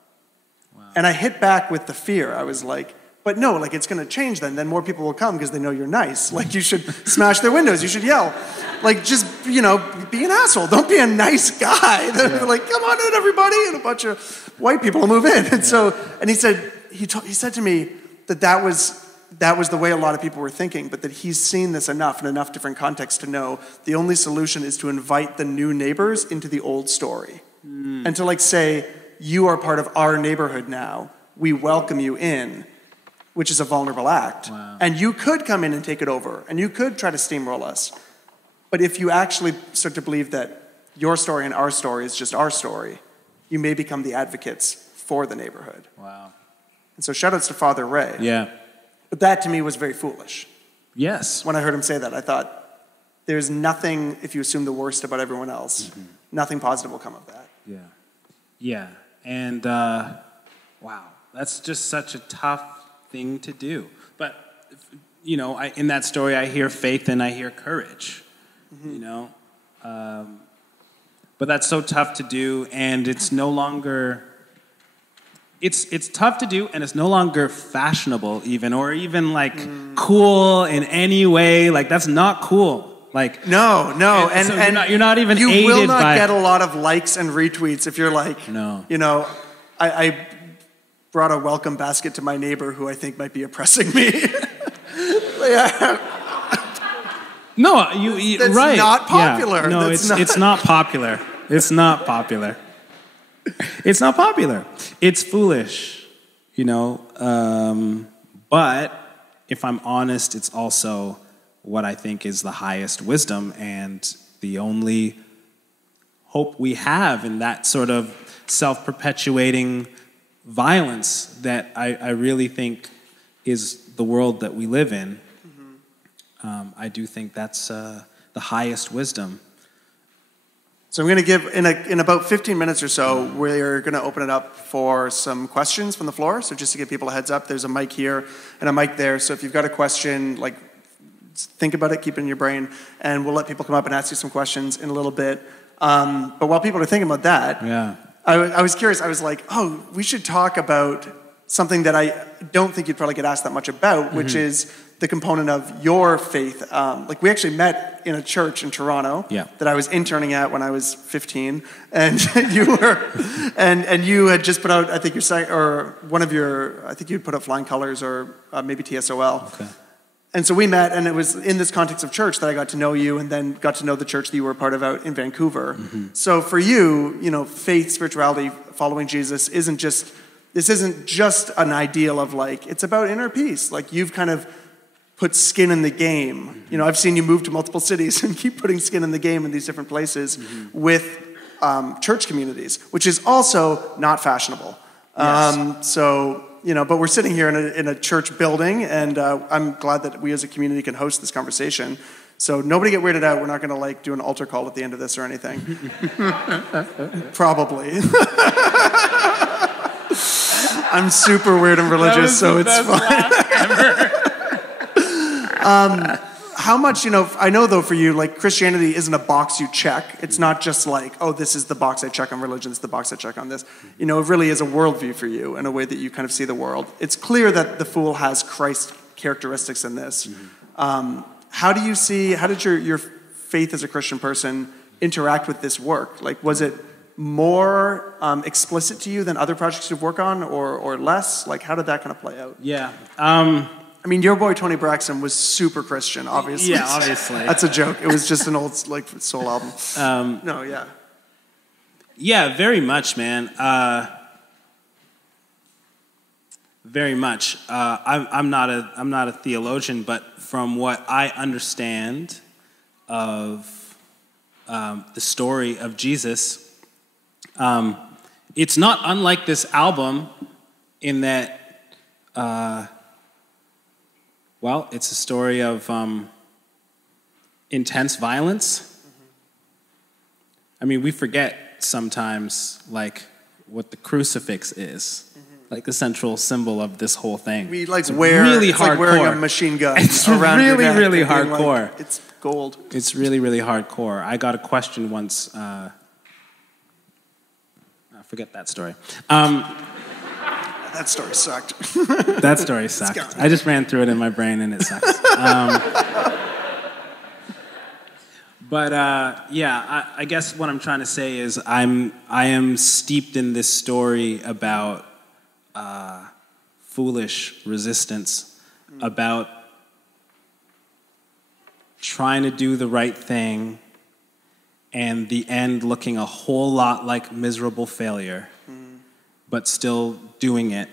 Wow. And I hit back with the fear. I was like, but no, like it's going to change then. Then more people will come because they know you're nice. Like you should smash their windows. You should yell. Like just, you know, be an asshole. Don't be a nice guy. They're like, come on in, everybody. And a bunch of white people will move in. And so, and he said, he said to me that was the way a lot of people were thinking, but that he's seen this enough in enough different contexts to know the only solution is to invite the new neighbors into the old story. And to like say, you are part of our neighborhood now. We welcome you in, which is a vulnerable act. Wow. And you could come in and take it over, and you could try to steamroll us. But if you actually start to believe that your story and our story is just our story, you may become the advocates for the neighborhood. Wow. And so shout outs to Father Ray. Yeah. But that to me was very foolish. Yes. When I heard him say that, I thought, there's nothing, if you assume the worst about everyone else, nothing positive will come of that. Yeah. Yeah. And, wow, that's just such a tough thing to do. But, you know, in that story, I hear faith and I hear courage, you know. But that's so tough to do, and it's no longer... It's tough to do, and it's no longer fashionable even, or even like cool in any way. Like that's not cool. Like no, and so you're not even you aided will not by... get a lot of likes and retweets if you're like, no. You know, I brought a welcome basket to my neighbor who I think might be oppressing me. No, you that's right? Not popular. Yeah. No, it's not popular. It's not popular. It's not popular. It's foolish, you know. But if I'm honest, it's also what I think is the highest wisdom and the only hope we have in that sort of self-perpetuating violence that I really think is the world that we live in. I do think that's the highest wisdom. So I'm going to give, in about 15 minutes or so, we're going to open it up for some questions from the floor. So just to give people a heads up, there's a mic here and a mic there. So if you've got a question, like, think about it, keep it in your brain, and we'll let people come up and ask you some questions in a little bit. But while people are thinking about that, yeah. I was curious. I was like, oh, we should talk about something that I don't think you'd probably get asked that much about, which is the component of your faith. Like we actually met in a church in Toronto that I was interning at when I was 15, and you were, and you had just put out, I think your site or one of your, I think you'd put up Flying Colors or maybe TSOL. Okay. And so we met, and it was in this context of church that I got to know you, and then got to know the church that you were a part of out in Vancouver. So for you, you know, faith, spirituality, following Jesus isn't just an ideal of like, it's about inner peace. Like you've kind of put skin in the game. You know, I've seen you move to multiple cities and keep putting skin in the game in these different places with church communities, which is also not fashionable. Yes. So, you know, but we're sitting here in a church building, and I'm glad that we as a community can host this conversation. So nobody get weirded out. We're not going to like do an altar call at the end of this or anything. Probably. I'm super weird and religious, so it's fine. How much, you know, I know though for you, like Christianity isn't a box you check. It's not just like, oh, this is the box I check on religion, this is the box I check on this. You know, it really is a worldview for you in a way that you kind of see the world. It's clear that the Fool has Christ characteristics in this. How did your faith as a Christian person interact with this work? Like, was it more explicit to you than other projects you've worked on, or less? Like, how did that kind of play out? Yeah. I mean, your boy Tony Braxton was super Christian, obviously. Yeah, obviously. That's a joke. It was just an old like soul album. No, yeah. Yeah, very much, man. Very much. I'm not a theologian, but from what I understand of the story of Jesus, it's not unlike this album in that. Well, it's a story of intense violence I mean, we forget sometimes, like, what the crucifix is. Like the central symbol of this whole thing. We like it's wear really it's hardcore. like wearing a machine gun it's around really, your neck really and being hardcore. Like, it's gold. It's really, really hardcore. I got a question once. Forget that story. That story sucked. That story sucked. I just ran through it in my brain and it sucks. I guess what I'm trying to say is I am steeped in this story about foolish resistance, about trying to do the right thing and the end looking a whole lot like miserable failure, but still doing it,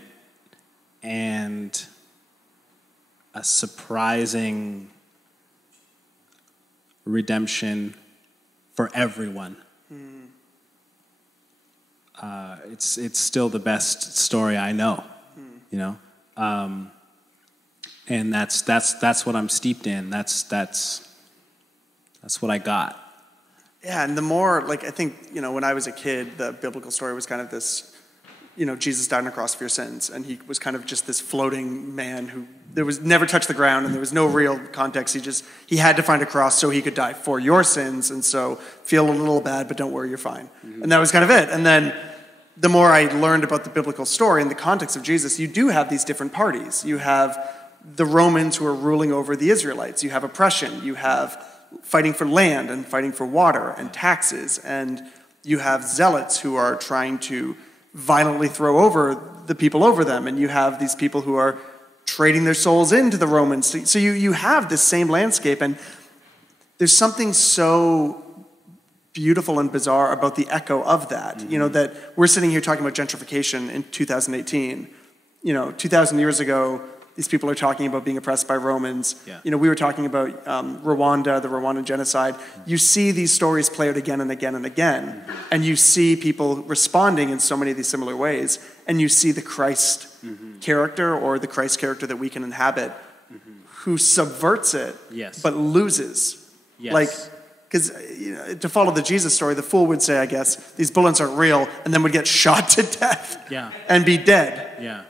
and a surprising redemption for everyone. It's still the best story I know, you know, and that's what I'm steeped in. That's what I got. Yeah, and the more, like, I think, you know, when I was a kid, the biblical story was kind of this, you know, Jesus died on the cross for your sins, and he was kind of just this floating man who never touched the ground, and there was no real context. He had to find a cross so he could die for your sins, and so feel a little bad, but don't worry, you're fine. And that was kind of it. And then the more I learned about the biblical story in the context of Jesus, you do have these different parties. You have the Romans who are ruling over the Israelites. You have oppression. You have fighting for land and fighting for water and taxes. And you have zealots who are trying to violently throw over the people over them. And you have these people who are trading their souls into the Romans. So you have this same landscape. And there's something so beautiful and bizarre about the echo of that. You know, that we're sitting here talking about gentrification in 2018. You know, 2,000 years ago, these people are talking about being oppressed by Romans. Yeah. You know, we were talking about Rwanda, the Rwandan genocide. You see these stories play out again and again and again. And you see people responding in so many of these similar ways. And you see the Christ character, or the Christ character that we can inhabit, who subverts it, but loses. Like, because you know, to follow the Jesus story, the fool would say, I guess, these bullets aren't real, and then would get shot to death and be dead.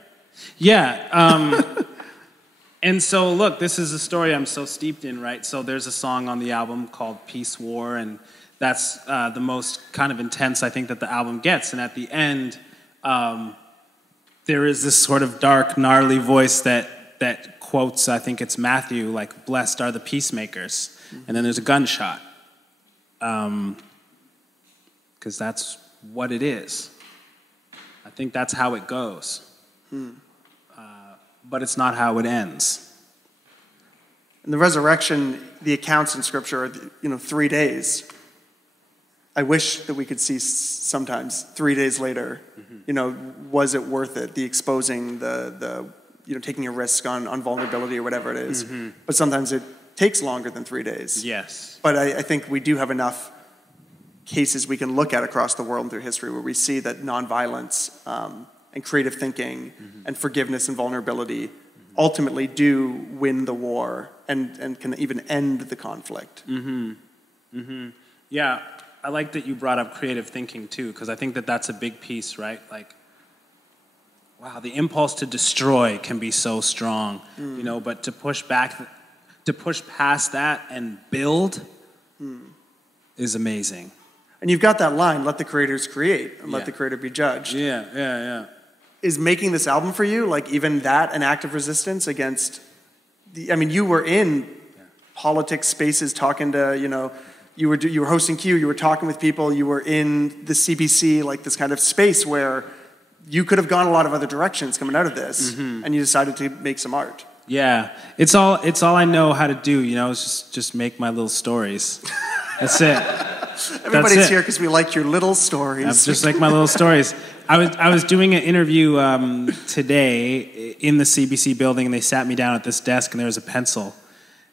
And so, look, this is a story I'm so steeped in, right? So there's a song on the album called Peace War, and that's the most kind of intense, I think, that the album gets. And at the end, there is this sort of dark, gnarly voice that quotes, I think it's Matthew, like, blessed are the peacemakers. And then there's a gunshot. Because that's what it is. I think that's how it goes. But it's not how it ends. In the resurrection, the accounts in Scripture are, you know, 3 days. I wish that we could see sometimes 3 days later, you know, was it worth it? The exposing, the you know, taking a risk on vulnerability or whatever it is. But sometimes it takes longer than 3 days. Yes. But I think we do have enough cases we can look at across the world and through history where we see that nonviolence and creative thinking and forgiveness and vulnerability ultimately do win the war and can even end the conflict. Yeah, I like that you brought up creative thinking too, because I think that that's a big piece, right? Like, wow, the impulse to destroy can be so strong, you know, but to push past that and build is amazing. And you've got that line, let the creators create and let the creator be judged. Is making this album for you, like, even that, an act of resistance against I mean, you were in politics spaces talking to, you know, you were hosting Q, you were talking with people, you were in the CBC, like this kind of space where you could have gone a lot of other directions coming out of this, and you decided to make some art. Yeah, it's all I know how to do, you know, is just make my little stories. That's it. Everybody's here because we like your little stories. Just like my little stories. I was doing an interview today in the CBC building, and they sat me down at this desk, and there was a pencil,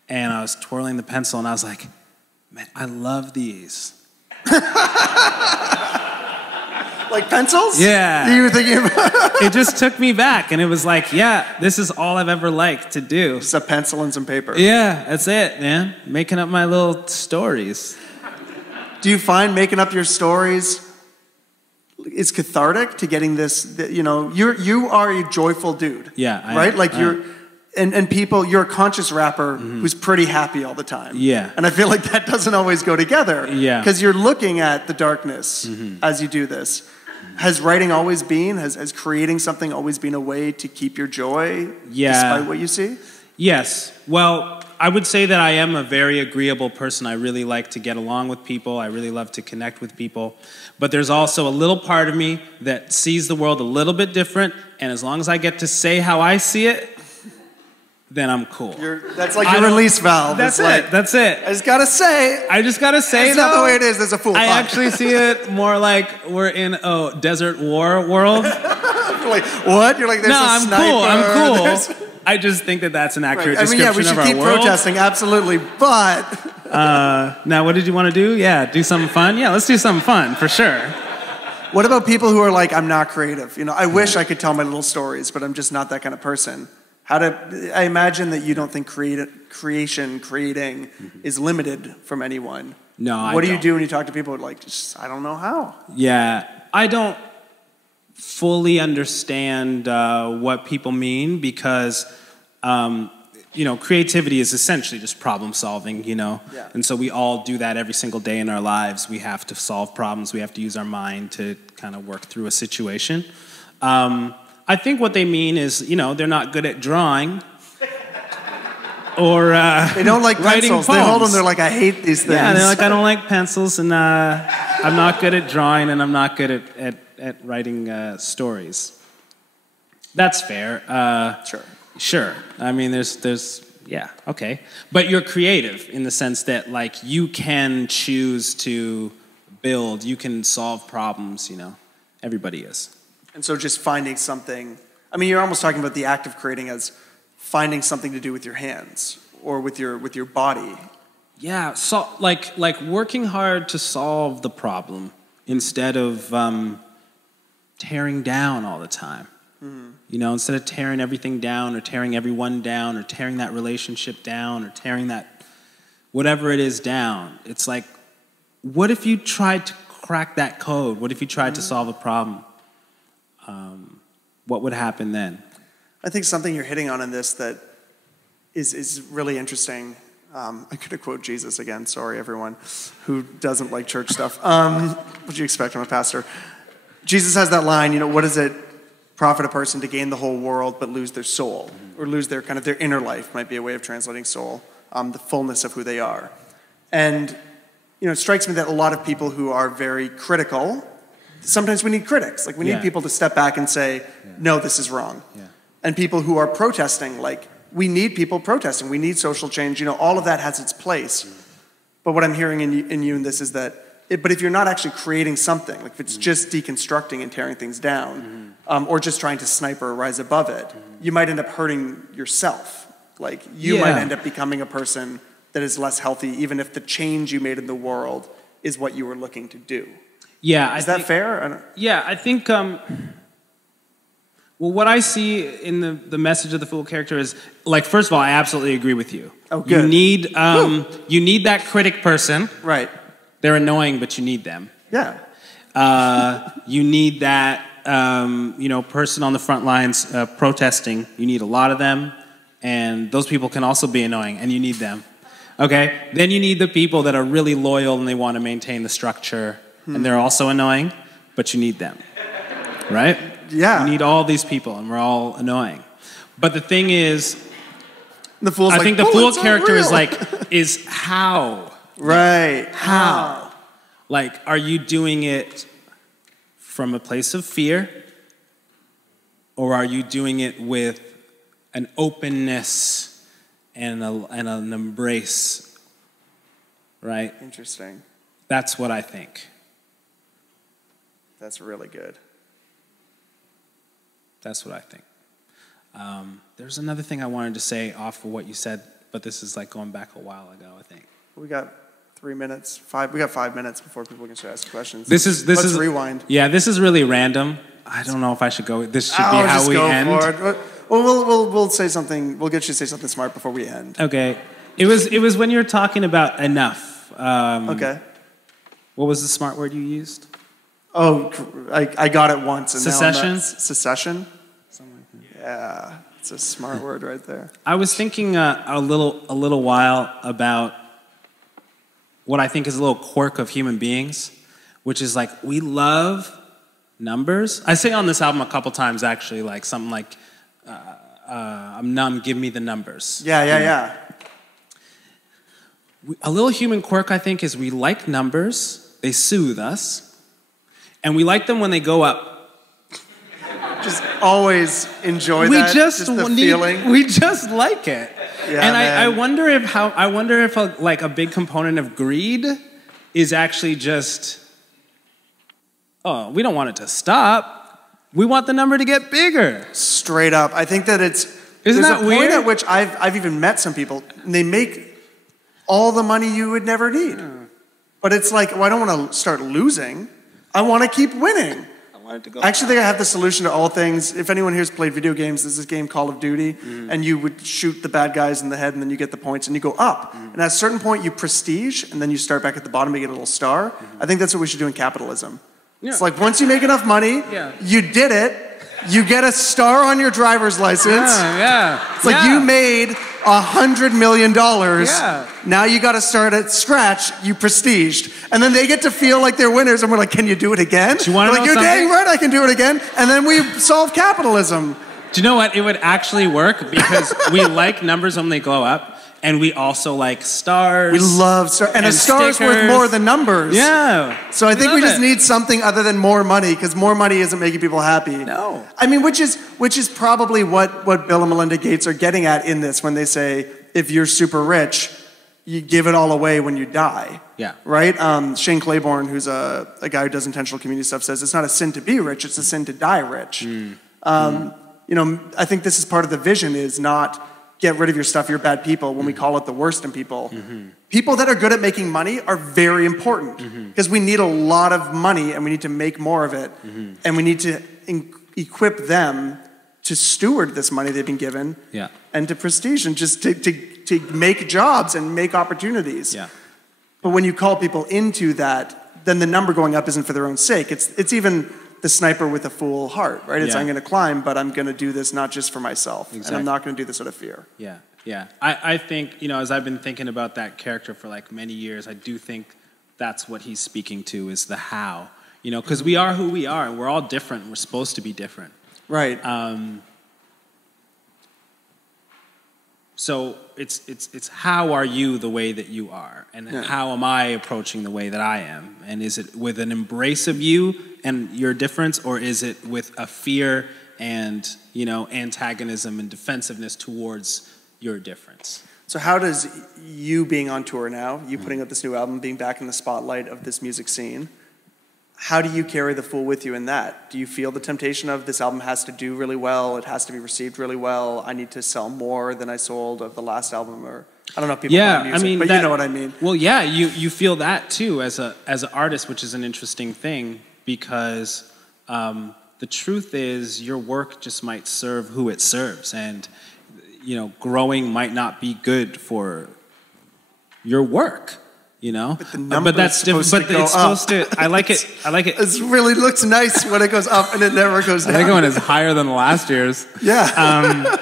and I was twirling the pencil, and I was like, man, I love these. Like pencils? Yeah. You were thinking about it just took me back, and it was like, yeah, this is all I've ever liked to do. Just a pencil and some paper. Yeah, that's it, man. Making up my little stories. Do you find making up your stories is cathartic to getting this? You know, you are a joyful dude. Yeah, right. Like and people, you're a conscious rapper who's pretty happy all the time. Yeah. And I feel like that doesn't always go together. Yeah. Because you're looking at the darkness as you do this. Has writing always been, has creating something always been a way to keep your joy despite what you see? Yes. Well, I would say that I am a very agreeable person. I really like to get along with people. I really love to connect with people. But there's also a little part of me that sees the world a little bit different. And as long as I get to say how I see it, then I'm cool. That's like your release valve. That's it. That's it. I just gotta say. That's not the way it is. There's a fool. I actually see it more like we're in a desert war world. Like, what? You're like, there's a sniper. I'm cool. I just think that that's an accurate description of our world. we should keep protesting, absolutely. But now, what did you want to do? Yeah, do something fun. Yeah, let's do something fun for sure. What about people who are like, I'm not creative? You know, I wish I could tell my little stories, but I'm just not that kind of person. I imagine that you don't think creating is limited from anyone. No, I don't. What do you do when you talk to people like, just, I don't know how? Yeah, I don't fully understand what people mean because, creativity is essentially just problem solving, Yeah. And so we all do that every single day in our lives. We have to solve problems. We have to use our mind to kind of work through a situation. I think what they mean is, they're not good at drawing or they don't like writing pencils. poems. They hold them. They're like, I hate these things. Yeah, they're like, I don't like pencils, and I'm not good at drawing, and I'm not good at writing stories. That's fair. Sure. I mean, there's yeah, okay. But you're creative in the sense that, like, you can choose to build, you can solve problems. Everybody is. And so just finding something, I mean, you're almost talking about the act of creating as finding something to do with your hands or with your body. Yeah, so like working hard to solve the problem instead of tearing down all the time. Instead of tearing everything down or tearing everyone down or tearing that relationship down or tearing that whatever it is down. It's like, what if you tried to crack that code? What if you tried to solve a problem? What would happen then? I think something you're hitting on in this that is really interesting. I'm going to quote Jesus again. Sorry, everyone who doesn't like church stuff. What do you expect from a pastor? Jesus has that line, what does it profit a person to gain the whole world but lose their soul? Or lose their kind of their inner life, might be a way of translating soul, the fullness of who they are. And, it strikes me that a lot of people who are very critical, sometimes we need critics. Like, we need people to step back and say, no, this is wrong. Yeah. And people who are protesting, like, we need people protesting. We need social change. All of that has its place. But what I'm hearing in you in this is that, but if you're not actually creating something, like if it's just deconstructing and tearing things down, or just trying to sniper or rise above it, you might end up hurting yourself. Like, you might end up becoming a person that is less healthy, even if the change you made in the world is what you were looking to do. Yeah, is that fair? I think. Well, what I see in the message of the Fool character is, like, first of all, I absolutely agree with you. Oh, good. You need that critic person. Right. They're annoying, but you need them. Yeah. You need that person on the front lines protesting. You need a lot of them, and those people can also be annoying, and you need them. Okay? Then you need the people that are really loyal and they want to maintain the structure, and they're also annoying, but you need them. Right? Yeah. You need all these people, and we're all annoying. But the thing is, I think the Fool character is how? Right. How? Like, are you doing it from a place of fear? Or are you doing it with an openness and an embrace? Right? Interesting. That's what I think. That's really good. That's what I think. There's another thing I wanted to say off of what you said, but this is like going back a while ago, I think. We got 3 minutes. We got 5 minutes before people can start asking questions. Let's rewind. Yeah, this is really random. I don't know if I should go. This should be how we end. For it. Well, we'll say something. We'll get you to say something smart before we end. Okay. It was when you were talking about enough. Okay. What was the smart word you used? Oh, I got it once. And Secession? Secession? Something like that. Yeah, it's a smart word right there. I was thinking a little while about what I think is a little quirk of human beings, which is like we love numbers. I say on this album a couple times actually, like something like, I'm numb, give me the numbers. Yeah. A little human quirk, I think, is we like numbers. They soothe us. And we like them when they go up. Just always enjoy We that. just the feeling. We just like it. Yeah, and man. I wonder if a big component of greed is actually just, oh, we don't want it to stop. We want the number to get bigger. Straight up. I think that Isn't there's that a weird? point at which I've even met some people, and they make all the money you would never need. But it's like, well, I don't want to start losing. I want to keep winning. I want it to go. I actually think I have the solution to all things. If anyone here's played video games, there's this game Call of Duty, and you would shoot the bad guys in the head, and then you get the points, and you go up. And at a certain point, you prestige, and then you start back at the bottom, and you get a little star. I think that's what we should do in capitalism. Yeah. It's like once you make enough money, Yeah. you did it, you get a star on your driver's license. Yeah. It's like you made $100 million. Yeah. Now you got to start at scratch. You prestiged, and then they get to feel like they're winners. And we're like, "Can you do it again?" Do you wanna We're like, know "You're something? dang right, I can do it again." And then we solve capitalism. Do you know what? It would actually work because we like numbers when they go up, and we also like stars. We love stars, and a star's worth stickers. more than numbers. Yeah. So I think we love just it. need something other than more money, because more money isn't making people happy. No. I mean, which is probably what Bill and Melinda Gates are getting at in this when they say, if you're super rich, you give it all away when you die. Yeah. Right? Shane Claiborne, who's a guy who does intentional community stuff, says it's not a sin to be rich, it's a sin to die rich. You know, I think this is part of the vision, is not get rid of your stuff, you're bad people, when we call it the worst in people. People that are good at making money are very important, because we need a lot of money and we need to make more of it. And we need to equip them to steward this money they've been given, and to prestige, and just to make jobs and make opportunities. Yeah. But when you call people into that, then the number going up isn't for their own sake. It's even the sniper with a full heart, right? It's, Yeah. I'm going to climb, but I'm going to do this not just for myself. Exactly. And I'm not going to do this out of fear. Yeah. I think, you know, as I've been thinking about that character for like many years, I do think that's what he's speaking to, is the how. You know, because we are who we are, and we're all different, and we're supposed to be different. Right. So it's how are you the way that you are, and how am I approaching the way that I am, and is it with an embrace of you and your difference, or is it with a fear and, you know, antagonism and defensiveness towards your difference? So how does you being on tour now, you putting out this new album, being back in the spotlight of this music scene, how do you carry the Fool with you in that? Do you feel the temptation of, this album has to do really well, it has to be received really well, I need to sell more than I sold of the last album? Or I don't know if people buy music, but you know what I mean. Well, yeah, you feel that too as an artist, which is an interesting thing, because the truth is your work just might serve who it serves, and, you know, growing might not be good for your work. You know, but that's different. But it's supposed to. I like it. It really looks nice when it goes up and it never goes down. I think when it's higher than last year's. Yeah.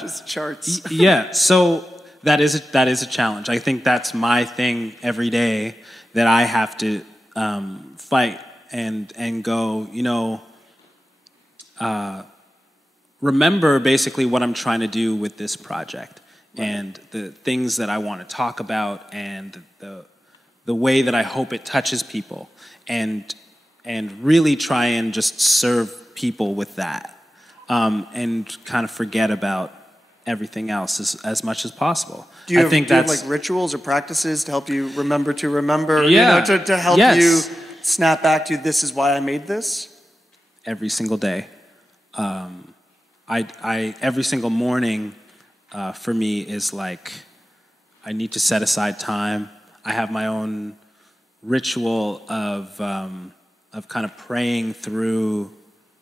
Just charts. Yeah. So that is a challenge. I think that's my thing every day, that I have to fight and go. You know, remember basically what I'm trying to do with this project. And the things that I want to talk about, and the way that I hope it touches people, and really try and just serve people with that, and kind of forget about everything else as much as possible. Do you have like rituals or practices to help you remember to remember? Yeah. You know, to help you snap back to, this is why I made this? Every single day. I every single morning. For me is like, I need to set aside time. I have my own ritual of kind of praying through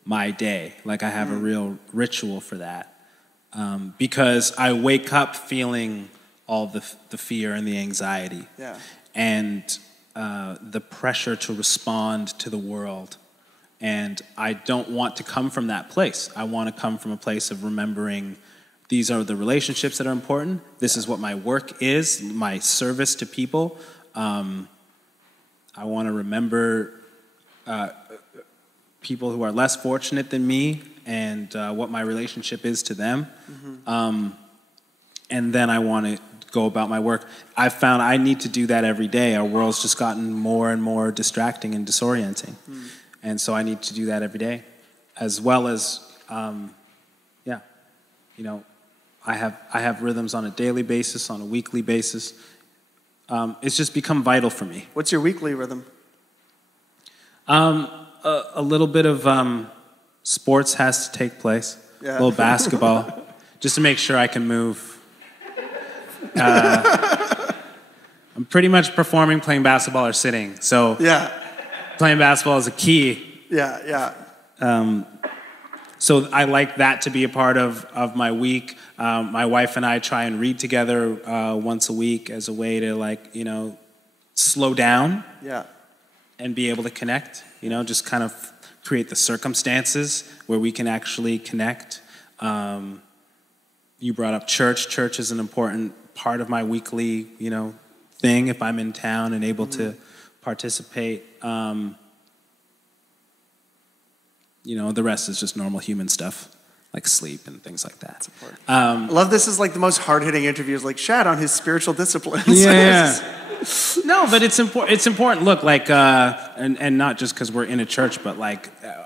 my day. Like, I have a real ritual for that, because I wake up feeling all the fear and the anxiety. Yeah. and the pressure to respond to the world. And I don't want to come from that place. I want to come from a place of remembering these are the relationships that are important. This is what my work is, my service to people. I want to remember people who are less fortunate than me and what my relationship is to them. And then I want to go about my work. I've found I need to do that every day. Our world's just gotten more and more distracting and disorienting. And so I need to do that every day. As well as, I have rhythms on a daily basis, on a weekly basis. It's just become vital for me. What's your weekly rhythm? A little bit of sports has to take place. A little basketball, just to make sure I can move. I'm pretty much performing playing basketball or sitting. So playing basketball is a key. So I like that to be a part of my week. My wife and I try and read together once a week as a way to slow down and be able to connect, just kind of create the circumstances where we can actually connect. You brought up church. Church is an important part of my weekly, thing if I'm in town and able to participate. The rest is just normal human stuff, like sleep and things like that. I love this is like the most hard-hitting interviews, like Shad on his spiritual disciplines. No, but it's important. It's important. Look, and not just because we're in a church, but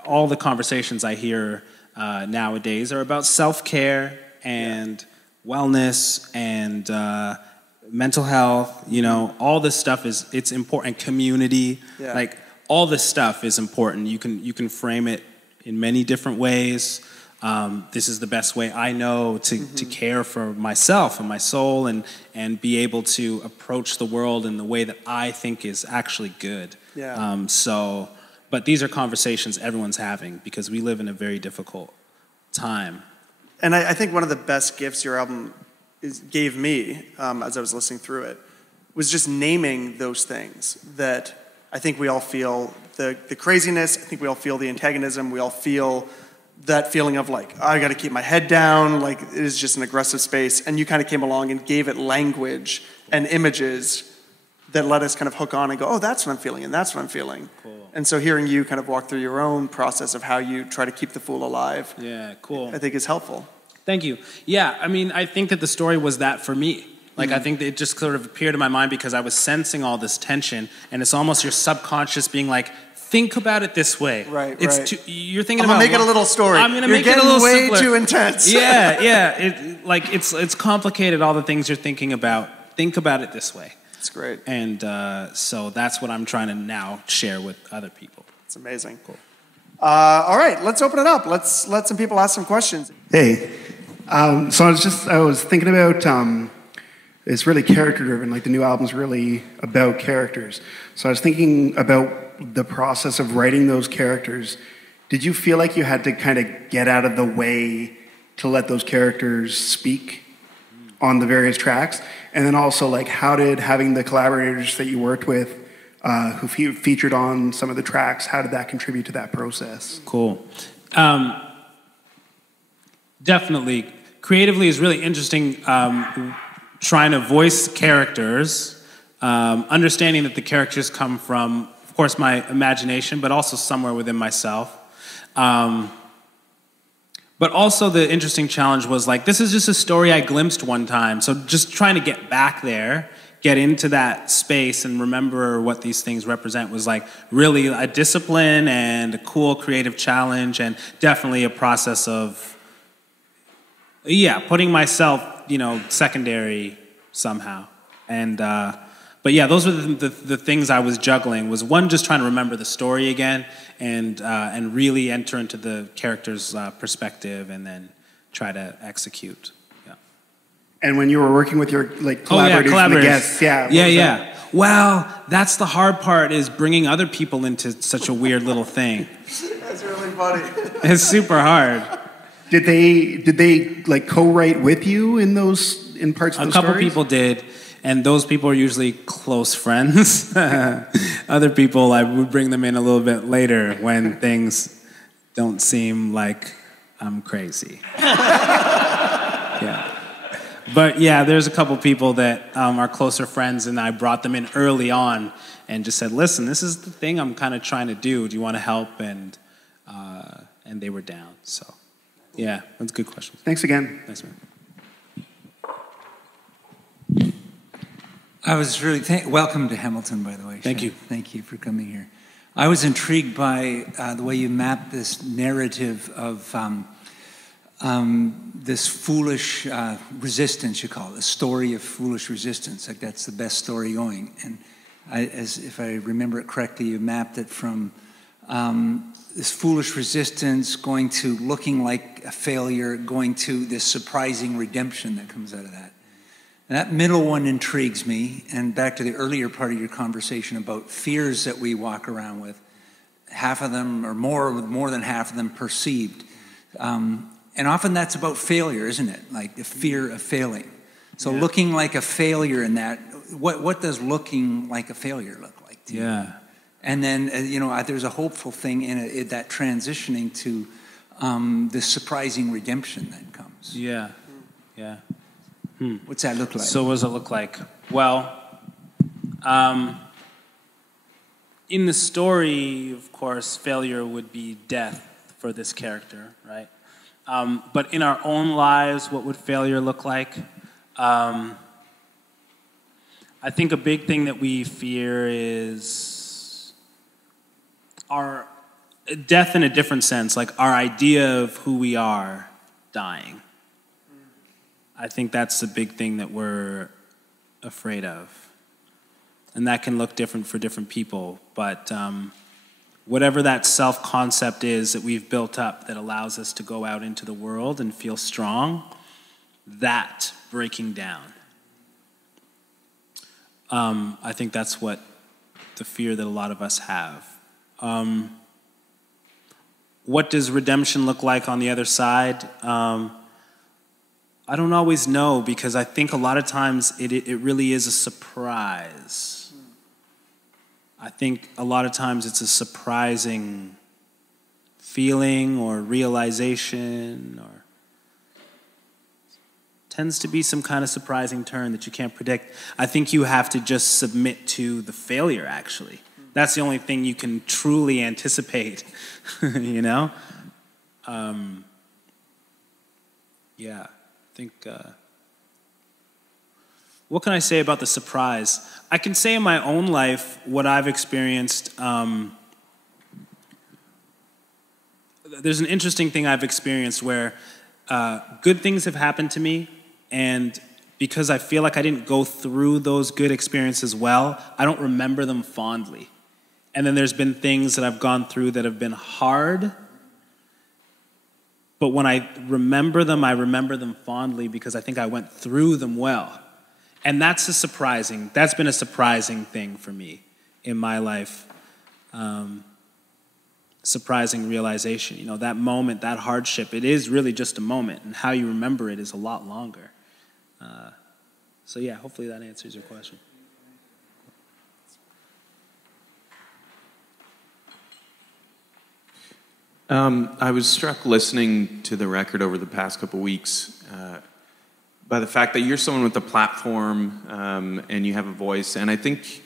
all the conversations I hear nowadays are about self-care and wellness and mental health. All this stuff it's important. Community, all this stuff is important. You can frame it in many different ways. This is the best way I know to care for myself and my soul and be able to approach the world in the way that I think is actually good. But these are conversations everyone's having because we live in a very difficult time. And I think one of the best gifts your album gave me as I was listening through it was just naming those things that I think we all feel the craziness. I think we all feel the antagonism. We all feel that feeling of I got to keep my head down. It is just an aggressive space. And you kind of came along and gave it language and images that let us kind of hook on and go, oh, that's what I'm feeling, and that's what I'm feeling. Cool. And so hearing you kind of walk through your own process of how you try to keep the fool alive, I think is helpful. Thank you. Yeah, I think that the story was that for me. I think that it just sort of appeared in my mind because I was sensing all this tension, and it's almost your subconscious being think about it this way. Right. You're thinking I'm about. Make it a little story. I'm going to make it a little way simpler. Too intense. It's complicated. All the things you're thinking about. Think about it this way. It's great. And so that's what I'm trying to now share with other people. It's amazing. Cool. All right, let's open it up. Let's let some people ask some questions. Hey, so I was thinking about. It's really character-driven, the new album's really about characters. So I was thinking about the process of writing those characters. Did you feel like you had to kind of get out of the way to let those characters speak on the various tracks? And then also, how did having the collaborators that you worked with who featured on some of the tracks, how did that contribute to that process? Cool. Definitely. Creatively is really interesting. Trying to voice characters, understanding that the characters come from, of course, my imagination, but also somewhere within myself. But also the interesting challenge was this is just a story I glimpsed one time. So just trying to get back there, get into that space and remember what these things represent was really a discipline and a cool creative challenge and definitely a process of, putting myself secondary somehow. And, but those were the things I was juggling was one, just trying to remember the story again and really enter into the character's perspective and then try to execute. Yeah. And when you were working with your collaborators and the guests, Well, that's the hard part is bringing other people into such a weird little thing. That's really funny. It's super hard. Did they co-write with you in parts of the stories? A couple people did. And those people are usually close friends. Other people, I would bring them in a little bit later when things don't seem like I'm crazy. Yeah. But yeah, there's a couple people that are closer friends, and I brought them in early on and just said, listen, this is the thing I'm kind of trying to do. Do you want to help? And they were down. So yeah, that's a good question. Thanks again. Thanks, man. I was really welcome to Hamilton, by the way. Thank Shad. you. Thank you for coming here. I was intrigued by the way you mapped this narrative of this foolish resistance, you call it, a story of foolish resistance. Like that's the best story going. And if I remember it correctly, you mapped it from this foolish resistance going to looking like a failure, going to this surprising redemption that comes out of that. And that middle one intrigues me. And back to the earlier part of your conversation about fears that we walk around with, half of them or more than half of them perceived. And often that's about failure, isn't it? Like the fear of failing. So looking like a failure in that, what does looking like a failure look like to you? Yeah. And then, there's a hopeful thing in that transitioning to this surprising redemption that comes. Yeah. Yeah. What's that look like? So what does it look like? Well, in the story, of course, failure would be death for this character, right? But in our own lives, what would failure look like? I think a big thing that we fear is our death in a different sense, like our idea of who we are dying. I think that's the big thing that we're afraid of. And that can look different for different people. But whatever that self-concept is that we've built up that allows us to go out into the world and feel strong, that breaking down. I think that's what the fear that a lot of us have. What does redemption look like on the other side? I don't always know, because I think a lot of times it really is a surprise. I think a lot of times it's a surprising feeling or realization, or tends to be some kind of surprising turn that you can't predict. I think you have to just submit to the failure, actually. That's the only thing you can truly anticipate, you know? Yeah. I think, what can I say about the surprise? I can say in my own life what I've experienced. There's an interesting thing I've experienced where good things have happened to me, and because I feel like I didn't go through those good experiences well, I don't remember them fondly. And then there's been things that I've gone through that have been hard, but when I remember them fondly because I think I went through them well. And that's been a surprising thing for me in my life. Surprising realization. You know, that moment, that hardship, it is really just a moment, and how you remember it is a lot longer. So yeah, hopefully that answers your question. I was struck listening to the record over the past couple weeks by the fact that you're someone with a platform and you have a voice, and I think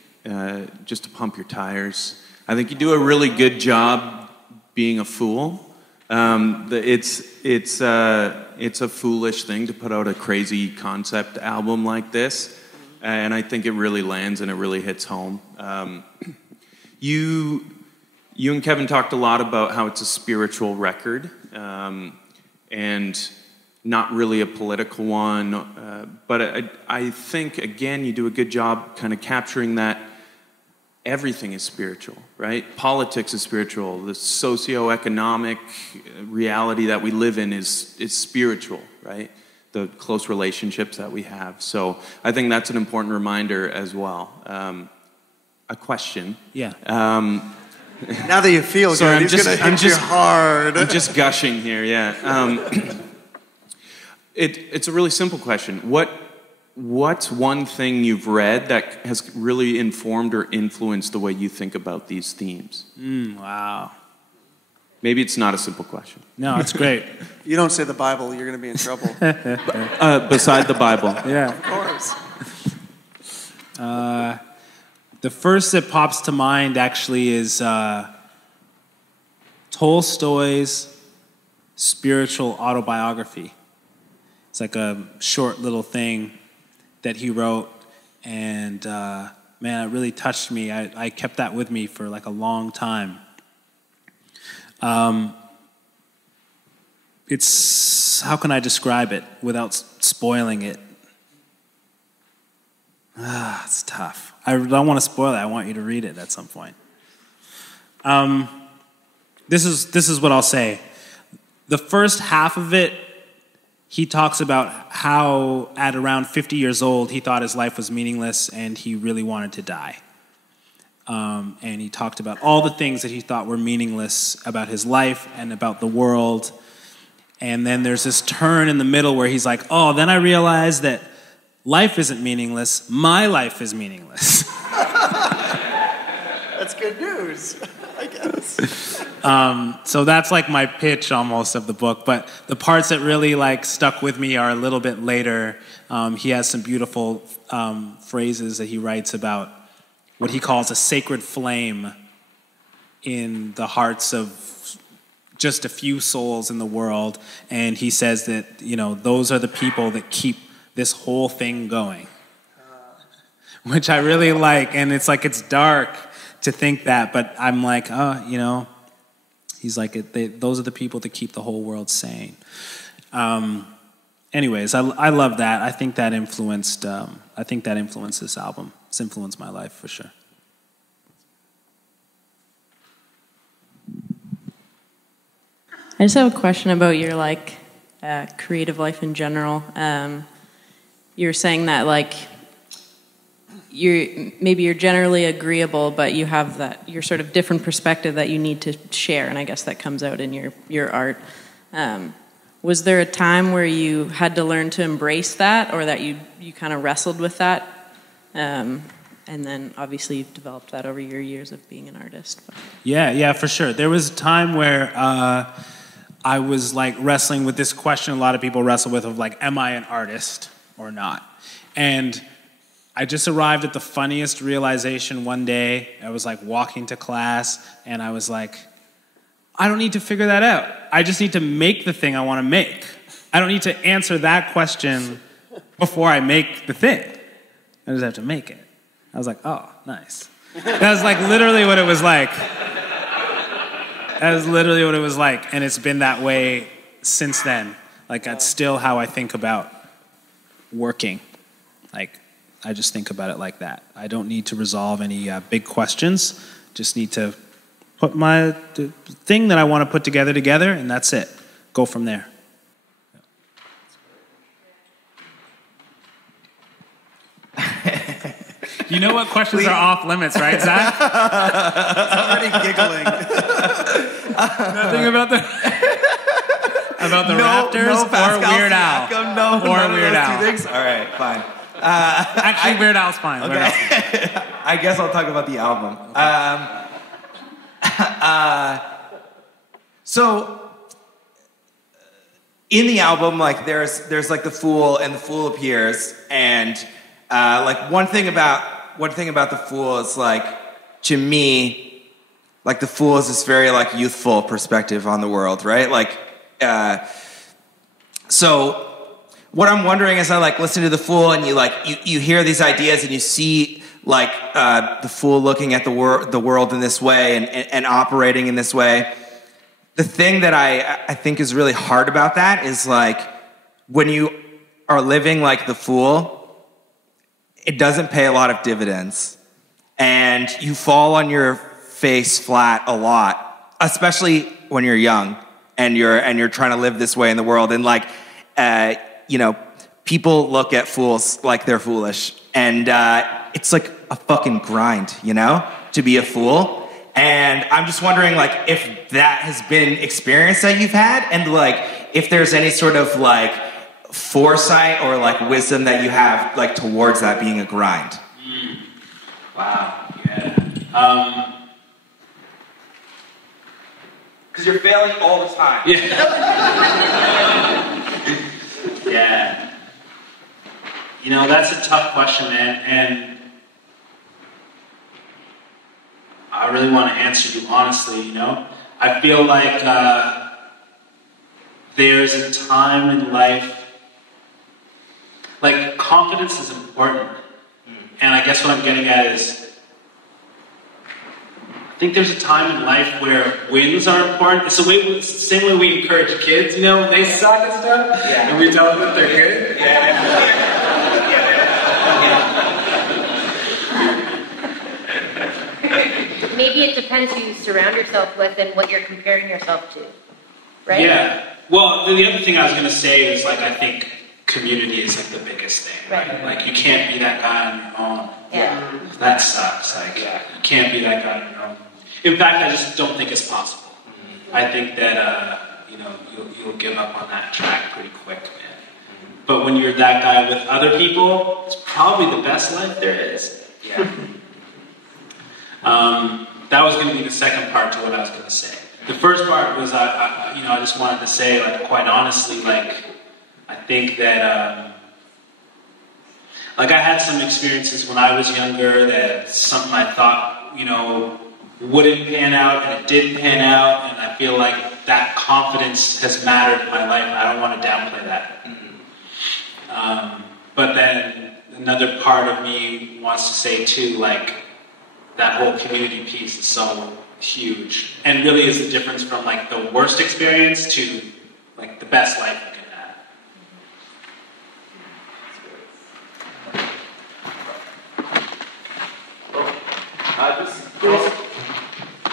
just to pump your tires, I think you do a really good job being a fool. It's a foolish thing to put out a crazy concept album like this, and I think it really lands and it really hits home. You and Kevin talked a lot about how it's a spiritual record, and not really a political one, but I think, again, you do a good job kind of capturing that everything is spiritual, right? Politics is spiritual. The socioeconomic reality that we live in is spiritual, right? The close relationships that we have. So I think that's an important reminder as well. A question. Yeah. Now that you feel Sorry, good, he's going to hit you hard. I'm just gushing here, yeah. It's a really simple question. what's one thing you've read that has really informed or influenced the way you think about these themes? Wow. Maybe it's not a simple question. No, it's great. You don't say the Bible, you're going to be in trouble. Beside the Bible. Yeah. Of course. The first that pops to mind actually is Tolstoy's spiritual autobiography. It's like a short little thing that he wrote, and man, it really touched me. I kept that with me for like a long time. It's, how can I describe it without spoiling it? It's tough. I don't want to spoil it. I want you to read it at some point. This is what I'll say. The first half of it, he talks about how at around 50 years old, he thought his life was meaningless and he really wanted to die. And he talked about all the things that he thought were meaningless about his life and about the world. And then there's this turn in the middle where he's like, oh, then I realized that life isn't meaningless. My life is meaningless. That's good news, I guess. So that's like my pitch almost of the book. But the parts that really like stuck with me are a little bit later. He has some beautiful phrases that he writes about what he calls a sacred flame in the hearts of just a few souls in the world. And he says that, you know, those are the people that keep this whole thing going, which I really like. And it's like, it's dark to think that, but I'm like, oh, you know, he's like, those are the people that keep the whole world sane. Anyways, I love that. I think that influenced this album. It's influenced my life for sure. I just have a question about your creative life in general. You're saying that you're generally agreeable, but you have your sort of different perspective that you need to share, and I guess that comes out in your art. Was there a time where you had to learn to embrace that, or that you kind of wrestled with that? And then obviously you've developed that over your years of being an artist. But. Yeah, for sure. There was a time where I was like wrestling with this question a lot of people wrestle with of like, am I an artist or not? And I just arrived at the funniest realization one day. I was like walking to class and I was like, I don't need to figure that out. I just need to make the thing I want to make. I don't need to answer that question before I make the thing. I just have to make it. I was like, oh, nice. That was like literally what it was like. That was literally what it was like. And it's been that way since then. Like, that's still how I think about working. Like, I just think about it like that. I don't need to resolve any big questions. Just need to put the thing that I want to put together, and that's it. Go from there. You know what questions are off limits, right, Zach? Already giggling. Nothing about the Raptors or Weird Al. Or Weird Al. Two things? All right, fine. Actually, Weird Al's fine. Okay. Weird Al's fine. I guess I'll talk about the album. So in the album, like there's like the Fool, and the Fool appears, and like one thing about the Fool is like, to me, like the Fool is this very like youthful perspective on the world, right? Like, so what I'm wondering is I like listen to the Fool, and you hear these ideas, and you see like the Fool looking at the world in this way and operating in this way. The thing that I think is really hard about that is like when you are living like the Fool, it doesn't pay a lot of dividends, and you fall on your face flat a lot, especially when you're young and you're trying to live this way in the world. And like, you know, people look at fools like they're foolish, and it's like a fucking grind, you know, to be a fool. And I'm just wondering, like, if that has been an experience that you've had, and like, if there's any sort of like foresight or like wisdom that you have like towards that being a grind? Wow, yeah. Because you're failing all the time. Yeah. You know, that's a tough question, man, and I really want to answer you honestly, you know? I feel like there's a time in life, like confidence is important, and I guess what I'm getting at is, I think there's a time in life where wins are important. It's the same way we encourage kids, you know, when they suck and stuff, and we tell them that they're good. Maybe it depends who you surround yourself with and what you're comparing yourself to, right? Yeah. Well, the other thing I was going to say is, like, I think community is, like, the biggest thing, right? Like, you can't be that guy on your own. Yeah. That sucks. Like, you can't be that guy on your own. In fact, I just don't think it's possible. I think that, you know, you'll give up on that track pretty quick, man. But when you're that guy with other people, it's probably the best life there is. Yeah. That was going to be the second part to what I was going to say. The first part was, I just wanted to say, like, quite honestly, like, I think that, like, I had some experiences when I was younger that something I thought, you know, wouldn't pan out, and it did pan out, and I feel like that confidence has mattered in my life. I don't want to downplay that. But then another part of me wants to say, too, like, that whole community piece is so huge, and really is the difference from, like, the worst experience to, like, the best life you can have.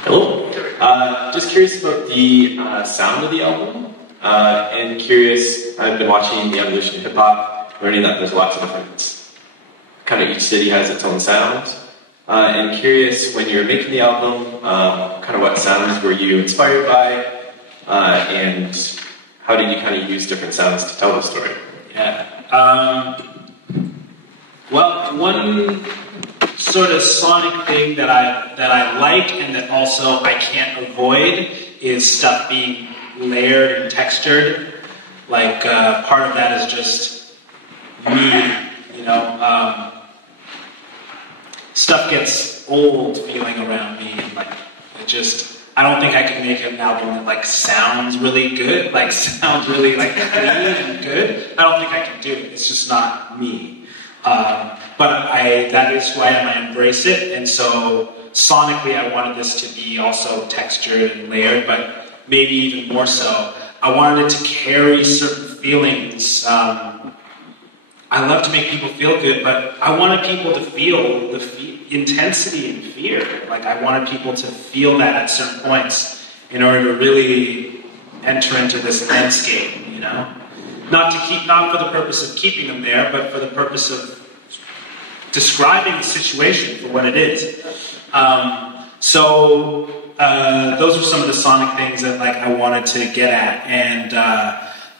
Hello. Just curious about the sound of the album, and curious, I've been watching the evolution of hip-hop, learning that there's lots of different, kind of each city has its own sound. And curious, when you were making the album, kind of what sounds were you inspired by, and how did you kind of use different sounds to tell the story? Yeah. Well, one sort of sonic thing that I like and that also I can't avoid is stuff being layered and textured. Like, part of that is just me, you know. Stuff gets old feeling around me, and, like, it just, I don't think I could make an album that, like, sounds really good, like, sounds really, like, clean and good. I don't think I can do it. It's just not me. But that is who I am. I embrace it, and so sonically I wanted this to be also textured and layered, but maybe even more so. I wanted it to carry certain feelings. I love to make people feel good, but I wanted people to feel the intensity and fear. Like, I wanted people to feel that at certain points in order to really enter into this landscape, you know? Not for the purpose of keeping them there, but for the purpose of describing the situation for what it is. Those are some of the sonic things that, like, I wanted to get at, and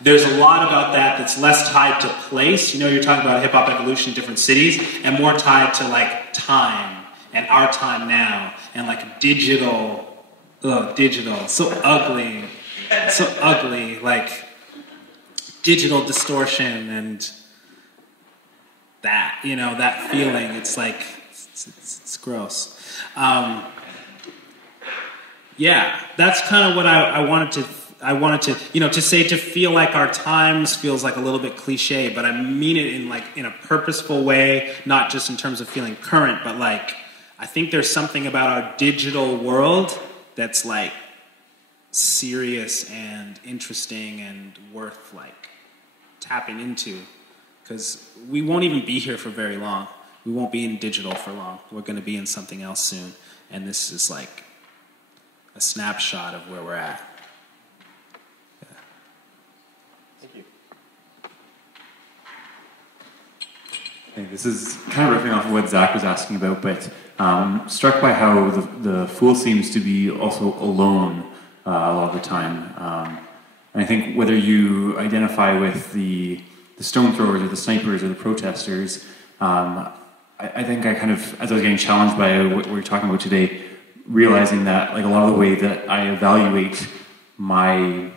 there's a lot about that that's less tied to place. You know, you're talking about hip-hop evolution in different cities, and more tied to, like, time, and our time now, and, like, digital, so ugly, like, digital distortion, and that, you know, that feeling, it's like, it's gross. Yeah, that's kind of what I wanted to, you know, to say, to feel like our times feels like a little bit cliche, but I mean it in a purposeful way, not just in terms of feeling current, but, like, I think there's something about our digital world that's, like, serious and interesting and worth, like, tapping into, because we won't even be here for very long. We won't be in digital for long. We're going to be in something else soon, and this is, like, a snapshot of where we're at. This is kind of riffing off of what Zach was asking about, but struck by how the fool seems to be also alone a lot of the time. And I think whether you identify with the stone throwers or the snipers or the protesters. I think I kind of, as I was getting challenged by what we're talking about today, realizing that like a lot of the way that I evaluate my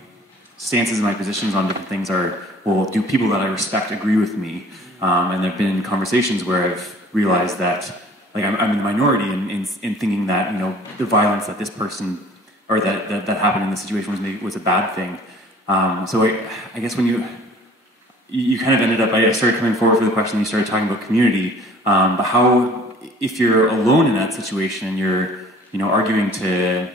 stances and my positions on different things are, well, do people that I respect agree with me? And there have been conversations where I've realized that like I'm in the minority in thinking that, you know, the violence that this person or that happened in the situation was a bad thing. So I guess when you kind of ended up, I started coming forward for the question, you started talking about community, but how, if you're alone in that situation and you're, you know, arguing to,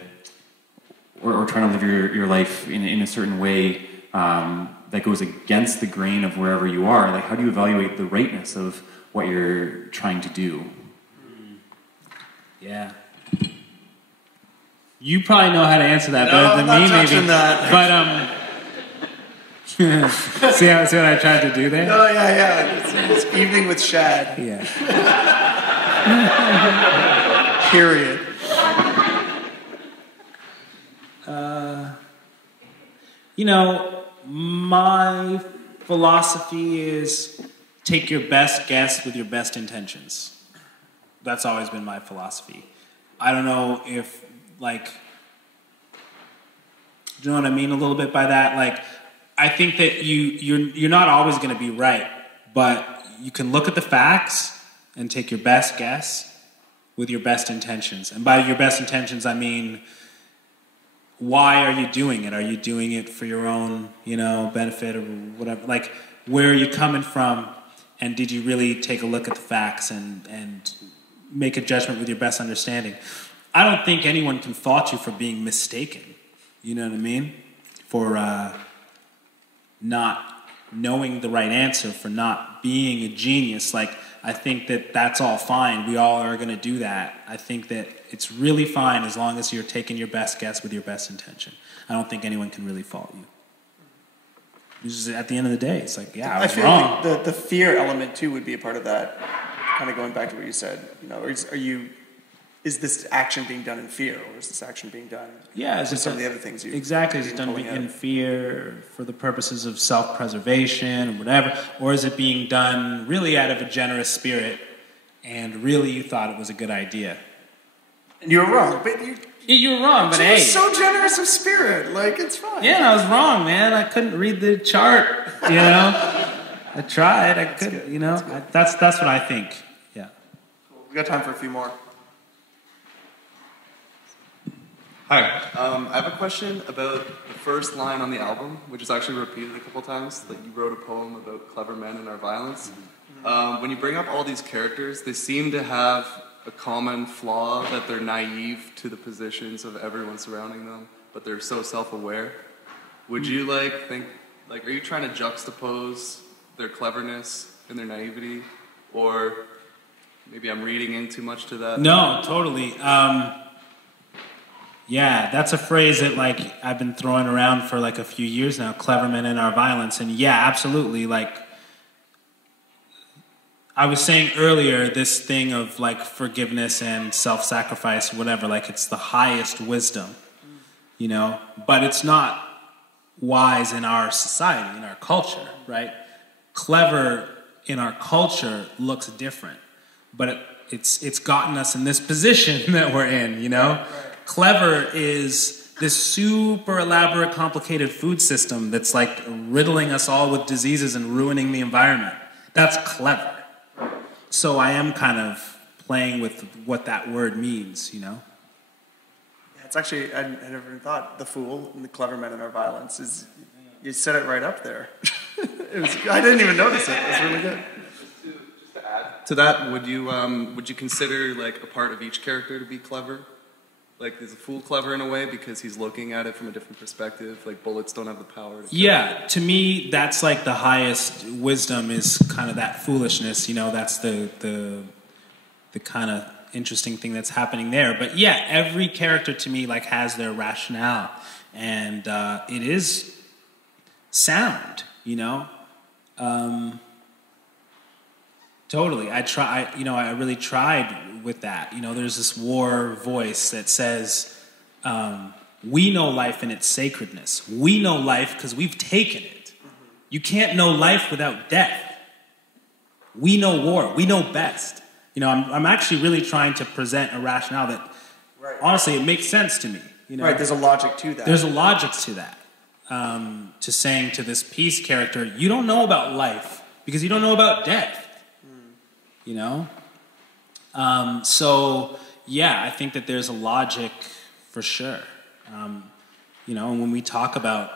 or trying to live your life in a certain way that goes against the grain of wherever you are, like how do you evaluate the rightness of what you're trying to do? Yeah. You probably know how to answer that better than me, maybe. That. But see what I tried to do there? No, yeah. It's evening with Shad. Yeah. Period. You know, my philosophy is take your best guess with your best intentions. That's always been my philosophy. I don't know if, like, do you know what I mean a little bit by that? Like, I think that you're not always going to be right, but you can look at the facts and take your best guess with your best intentions. And by your best intentions, I mean, why are you doing it? Are you doing it for your own, you know, benefit or whatever? Like, where are you coming from? And did you really take a look at the facts and make a judgment with your best understanding? I don't think anyone can fault you for being mistaken. You know what I mean? For not knowing the right answer, for not being a genius. Like, I think that that's all fine. We all are going to do that. I think that it's really fine as long as you're taking your best guess with your best intention. I don't think anyone can really fault you. Just at the end of the day, it's like, yeah, I was wrong. Like the fear element too would be a part of that. Kind of going back to what you said, you know, is this action being done in fear, or is this action being done? Yeah, is it some of the other things you exactly? Is it done in fear for the purposes of self-preservation or whatever, or is it being done really out of a generous spirit, and really you thought it was a good idea? And you were wrong, but you were wrong, but hey, so generous of spirit, like it's fine. Yeah, I was wrong, man. I couldn't read the chart, you know. I tried. I couldn't, you know. That's what I think. Yeah. Cool. We got time for a few more. Hi. I have a question about the first line on the album, which is actually repeated a couple times. Like, you wrote a poem about clever men and our violence. When you bring up all these characters, they seem to have a common flaw that they're naive to the positions of everyone surrounding them, but they're so self-aware. Would you are you trying to juxtapose their cleverness and their naivety, or maybe I'm reading in too much to that? No, totally. Yeah, that's a phrase that like I've been throwing around for like a few years now, clever men and our violence. And yeah, absolutely, like I was saying earlier, this thing of like forgiveness and self-sacrifice, whatever, like it's the highest wisdom, you know, but it's not wise in our society, in our culture, right? Clever in our culture looks different, but it's gotten us in this position that we're in, you know? Clever is this super elaborate, complicated food system that's like riddling us all with diseases and ruining the environment. That's clever. So I am kind of playing with what that word means, you know? Yeah, it's actually, I never even thought the fool and the clever men in our violence is, you said it right up there. I didn't even notice it. It was really good. Just to add to that, would you consider like a part of each character to be clever? Like, is a fool clever in a way because he's looking at it from a different perspective? Like, bullets don't have the power to kill. To me, that's like the highest wisdom is kind of that foolishness, you know, that's the kind of interesting thing that's happening there. But yeah, every character to me like has their rationale, and it is sound, you know. Totally. I really tried with that. You know, there's this war voice that says, we know life in its sacredness. We know life because we've taken it. You can't know life without death. We know war. We know best. You know, I'm actually really trying to present a rationale that, honestly, it makes sense to me. You know? Right, there's a logic to that. There's a logic to that. To saying to this Peace character, you don't know about life because you don't know about death. You know? So, yeah, I think that there's a logic for sure. You know, and when we talk about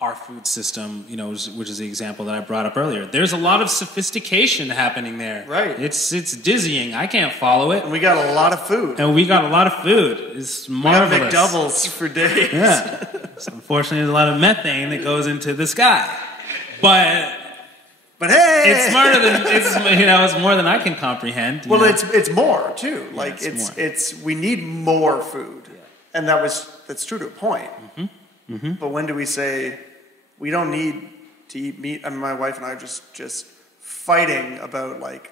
our food system, you know, which is the example that I brought up earlier, there's a lot of sophistication happening there. Right. It's dizzying. I can't follow it. And we got a lot of food. It's marvelous. We got McDoubles for days. Yeah. So unfortunately, there's a lot of methane that goes into the sky. But hey, it's smarter than it's more than I can comprehend. Well, it's more too. Like it's we need more food, and that's true to a point. Mm-hmm. Mm-hmm. But when do we say we don't need to eat meat? I mean, my wife and I are just fighting about, like,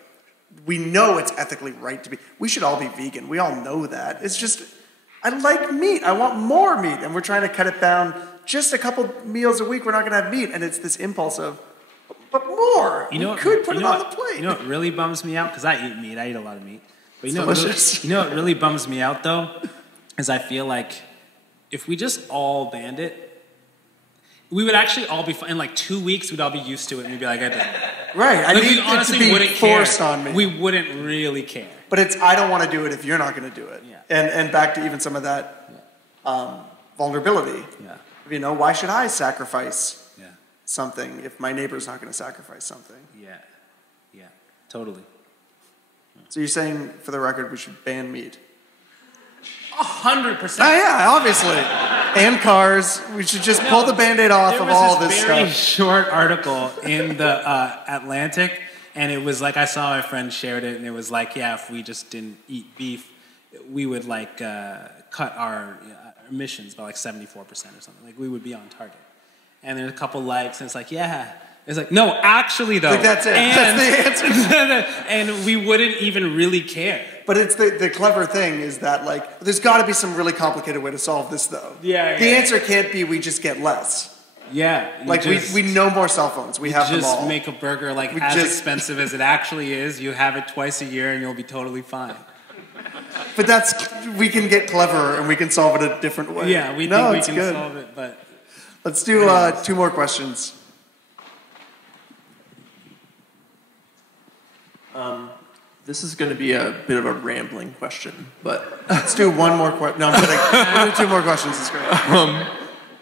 we know it's ethically right to be. We should all be vegan. We all know that. It's just, I like meat. I want more meat, and we're trying to cut it down. Just a couple meals a week, we're not going to have meat, and it's this impulse of, but more. You know, we could put it on the plate. You know what really bums me out? Because I eat meat. I eat a lot of meat. But Delicious. You know what really bums me out, though? Is I feel like if we just all banned it, we would actually all be fine. In like 2 weeks, we'd all be used to it, and we'd be like, I did it. Right. I we need honestly it to be wouldn't forced care. on me. We wouldn't really care. But it's, I don't want to do it if you're not going to do it. Yeah. And back to even some of that vulnerability. Yeah. You know, why should I sacrifice something if my neighbor's not going to sacrifice something? Yeah. Yeah. Totally. So you're saying, for the record, we should ban meat? 100%. Oh, yeah, obviously. And cars. We should just pull the Band-Aid off of all this stuff. There was this very short article in the Atlantic, and it was like, I saw my friend shared it, and it was like, yeah, if we just didn't eat beef, we would like cut our emissions by like 74% or something. Like, we would be on target. And there's a couple likes, and it's like, yeah. It's like, no, actually, though. Like, that's it. That's the answer. And we wouldn't even really care. But it's the clever thing is that, like, there's got to be some really complicated way to solve this, though. Yeah. The answer can't be we just get less. Yeah. Like, we know more cell phones. We have them all. Just make a burger, like, as expensive as it actually is. You have it twice a year, and you'll be totally fine. But we can get cleverer, and we can solve it a different way. Yeah, we think we can solve it, but... Let's do 2 more questions. This is going to be a bit of a rambling question, but... Let's do 1 more question. No, I'm kidding. We'll do 2 more questions. It's great.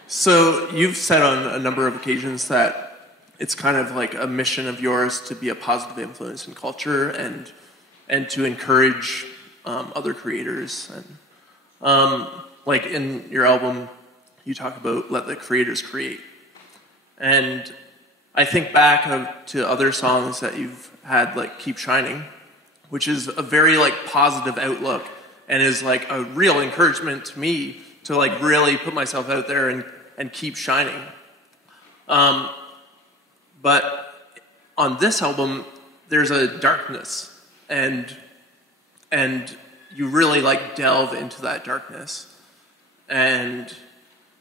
So you've said on a number of occasions that it's kind of like a mission of yours to be a positive influence in culture and to encourage other creators. And like in your album, you talk about let the creators create. And I think back to other songs that you've had, like Keep Shining, which is a very like positive outlook and is like a real encouragement to me to like really put myself out there and keep shining. But on this album, there's a darkness and you really like delve into that darkness. And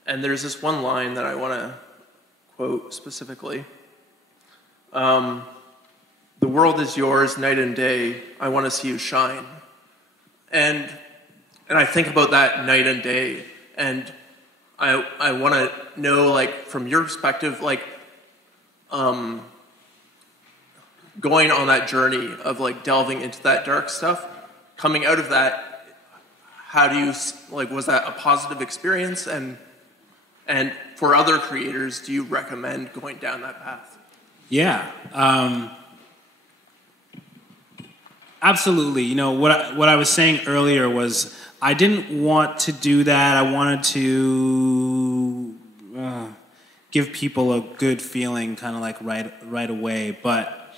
there's this one line that I want to quote specifically. The world is yours night and day. I want to see you shine. And I think about that night and day. And I want to know, like, from your perspective, like, going on that journey of, like, delving into that dark stuff, coming out of that, how do you, like, was that a positive experience? And for other creators, do you recommend going down that path? Yeah. Absolutely. You know, what I was saying earlier was I didn't want to do that. I wanted to give people a good feeling kind of like right away. But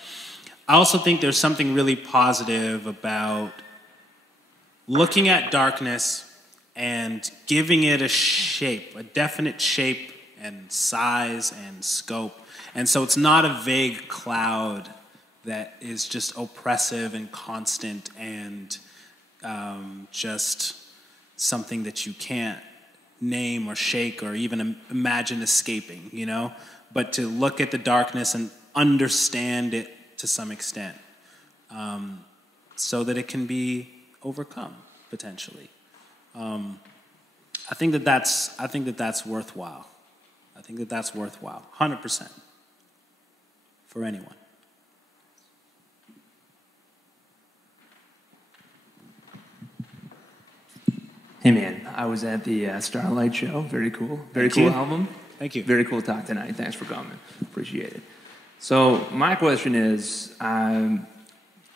I also think there's something really positive about looking at darkness and giving it a shape, a definite shape and size and scope. And so it's not a vague cloud that is just oppressive and constant and just something that you can't name or shake or even imagine escaping, you know? but to look at the darkness and understand it to some extent, so that it can be overcome potentially. I think that that's worthwhile. I think that that's worthwhile, 100% for anyone. Hey man, I was at the Starlight show. Very cool. Very cool album. Thank you. Very cool talk tonight. Thanks for coming. Appreciate it. So my question is,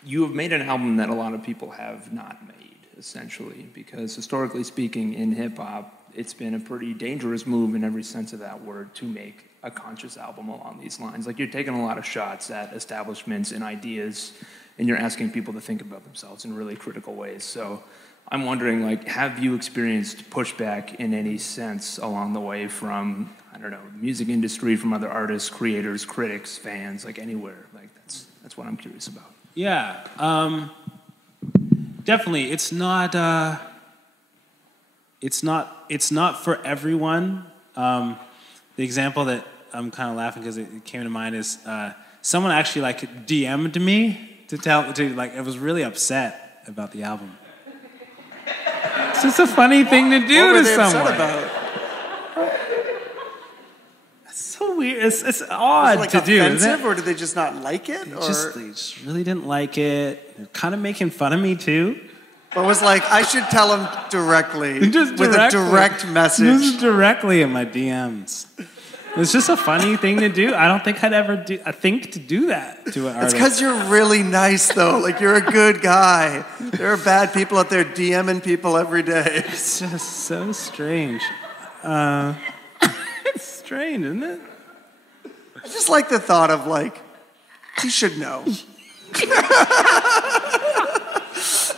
you have made an album that a lot of people have not made, essentially, because historically speaking, in hip hop, it's been a pretty dangerous move in every sense of that word to make a conscious album along these lines. Like, you're taking a lot of shots at establishments and ideas, and you're asking people to think about themselves in really critical ways. So I'm wondering, like, have you experienced pushback in any sense along the way from, I don't know, the music industry, from other artists, creators, critics, fans, like anywhere? Like, that's what I'm curious about. Yeah, definitely. It's not for everyone. The example that I'm kind of laughing because it came to mind is someone actually like DM'd me I was really upset about the album. It's just a funny thing to do to someone. Upset about? It's so weird. It's odd Was it, like, to do. offensive, or did they just not like it? They just really didn't like it. They're kind of making fun of me too. But was like, I should tell him directly with a direct message. Just directly in my DMs. It's just a funny thing to do. I don't think I'd ever think to do that to an artist. It's because you're really nice, though. Like, you're a good guy. There are bad people out there DMing people every day. It's just so strange. It's strange, isn't it? I just like the thought of, like, he should know.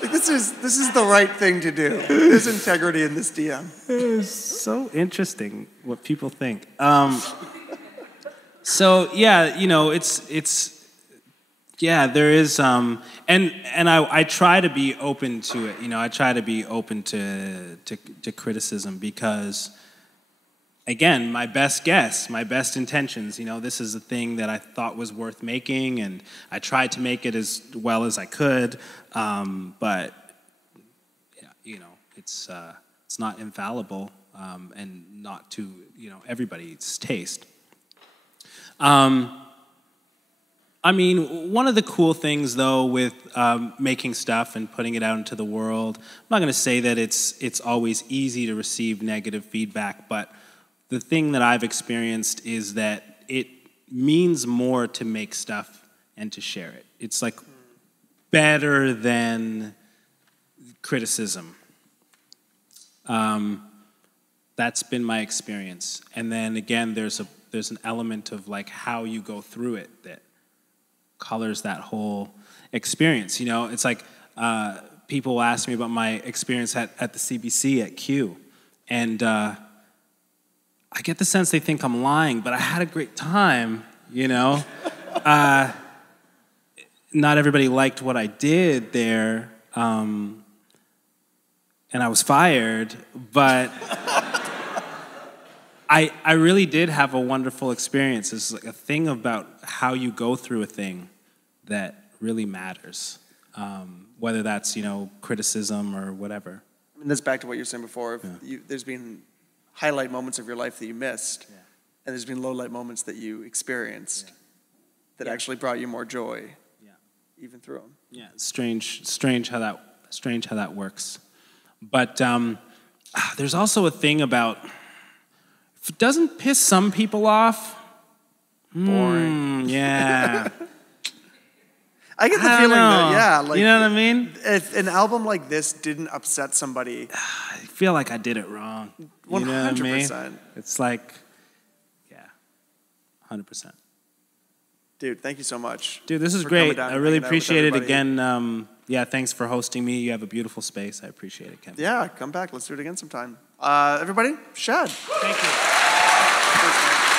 This is the right thing to do. There's integrity in this DM. It's so interesting what people think. So yeah, there is and I try to be open to it. I try to be open to criticism because, again, my best guess, my best intentions, this is a thing that I thought was worth making, and I tried to make it as well as I could, but it's not infallible, and not to everybody's taste. One of the cool things, though, with making stuff and putting it out into the world, I'm not going to say that it's always easy to receive negative feedback, but the thing that I've experienced is that it means more to make stuff and to share it. It's like better than criticism. That's been my experience. And then again, there's an element of like how you go through it that colors that whole experience. It's like people ask me about my experience at the CBC at Q, and I get the sense they think I'm lying, but I had a great time. Not everybody liked what I did there, and I was fired, but I really did have a wonderful experience. It's like a thing about how you go through a thing that really matters, whether that's, criticism or whatever. And that's back to what you were saying before. There's been highlight moments of your life that you missed, and there's been lowlight moments that you experienced that actually brought you more joy, even through them. Yeah, strange how that works. But there's also a thing about, if it doesn't piss some people off, boring. Yeah. I get the feeling that, you know what I mean? If an album like this didn't upset somebody, I feel like I did it wrong. 100%. You know what I mean? It's like, 100%. Dude, thank you so much. Dude, this is great. I really appreciate it. Again, thanks for hosting me. You have a beautiful space. I appreciate it, Kevin. Yeah, come back. Let's do it again sometime. Everybody, Shad. Thank you.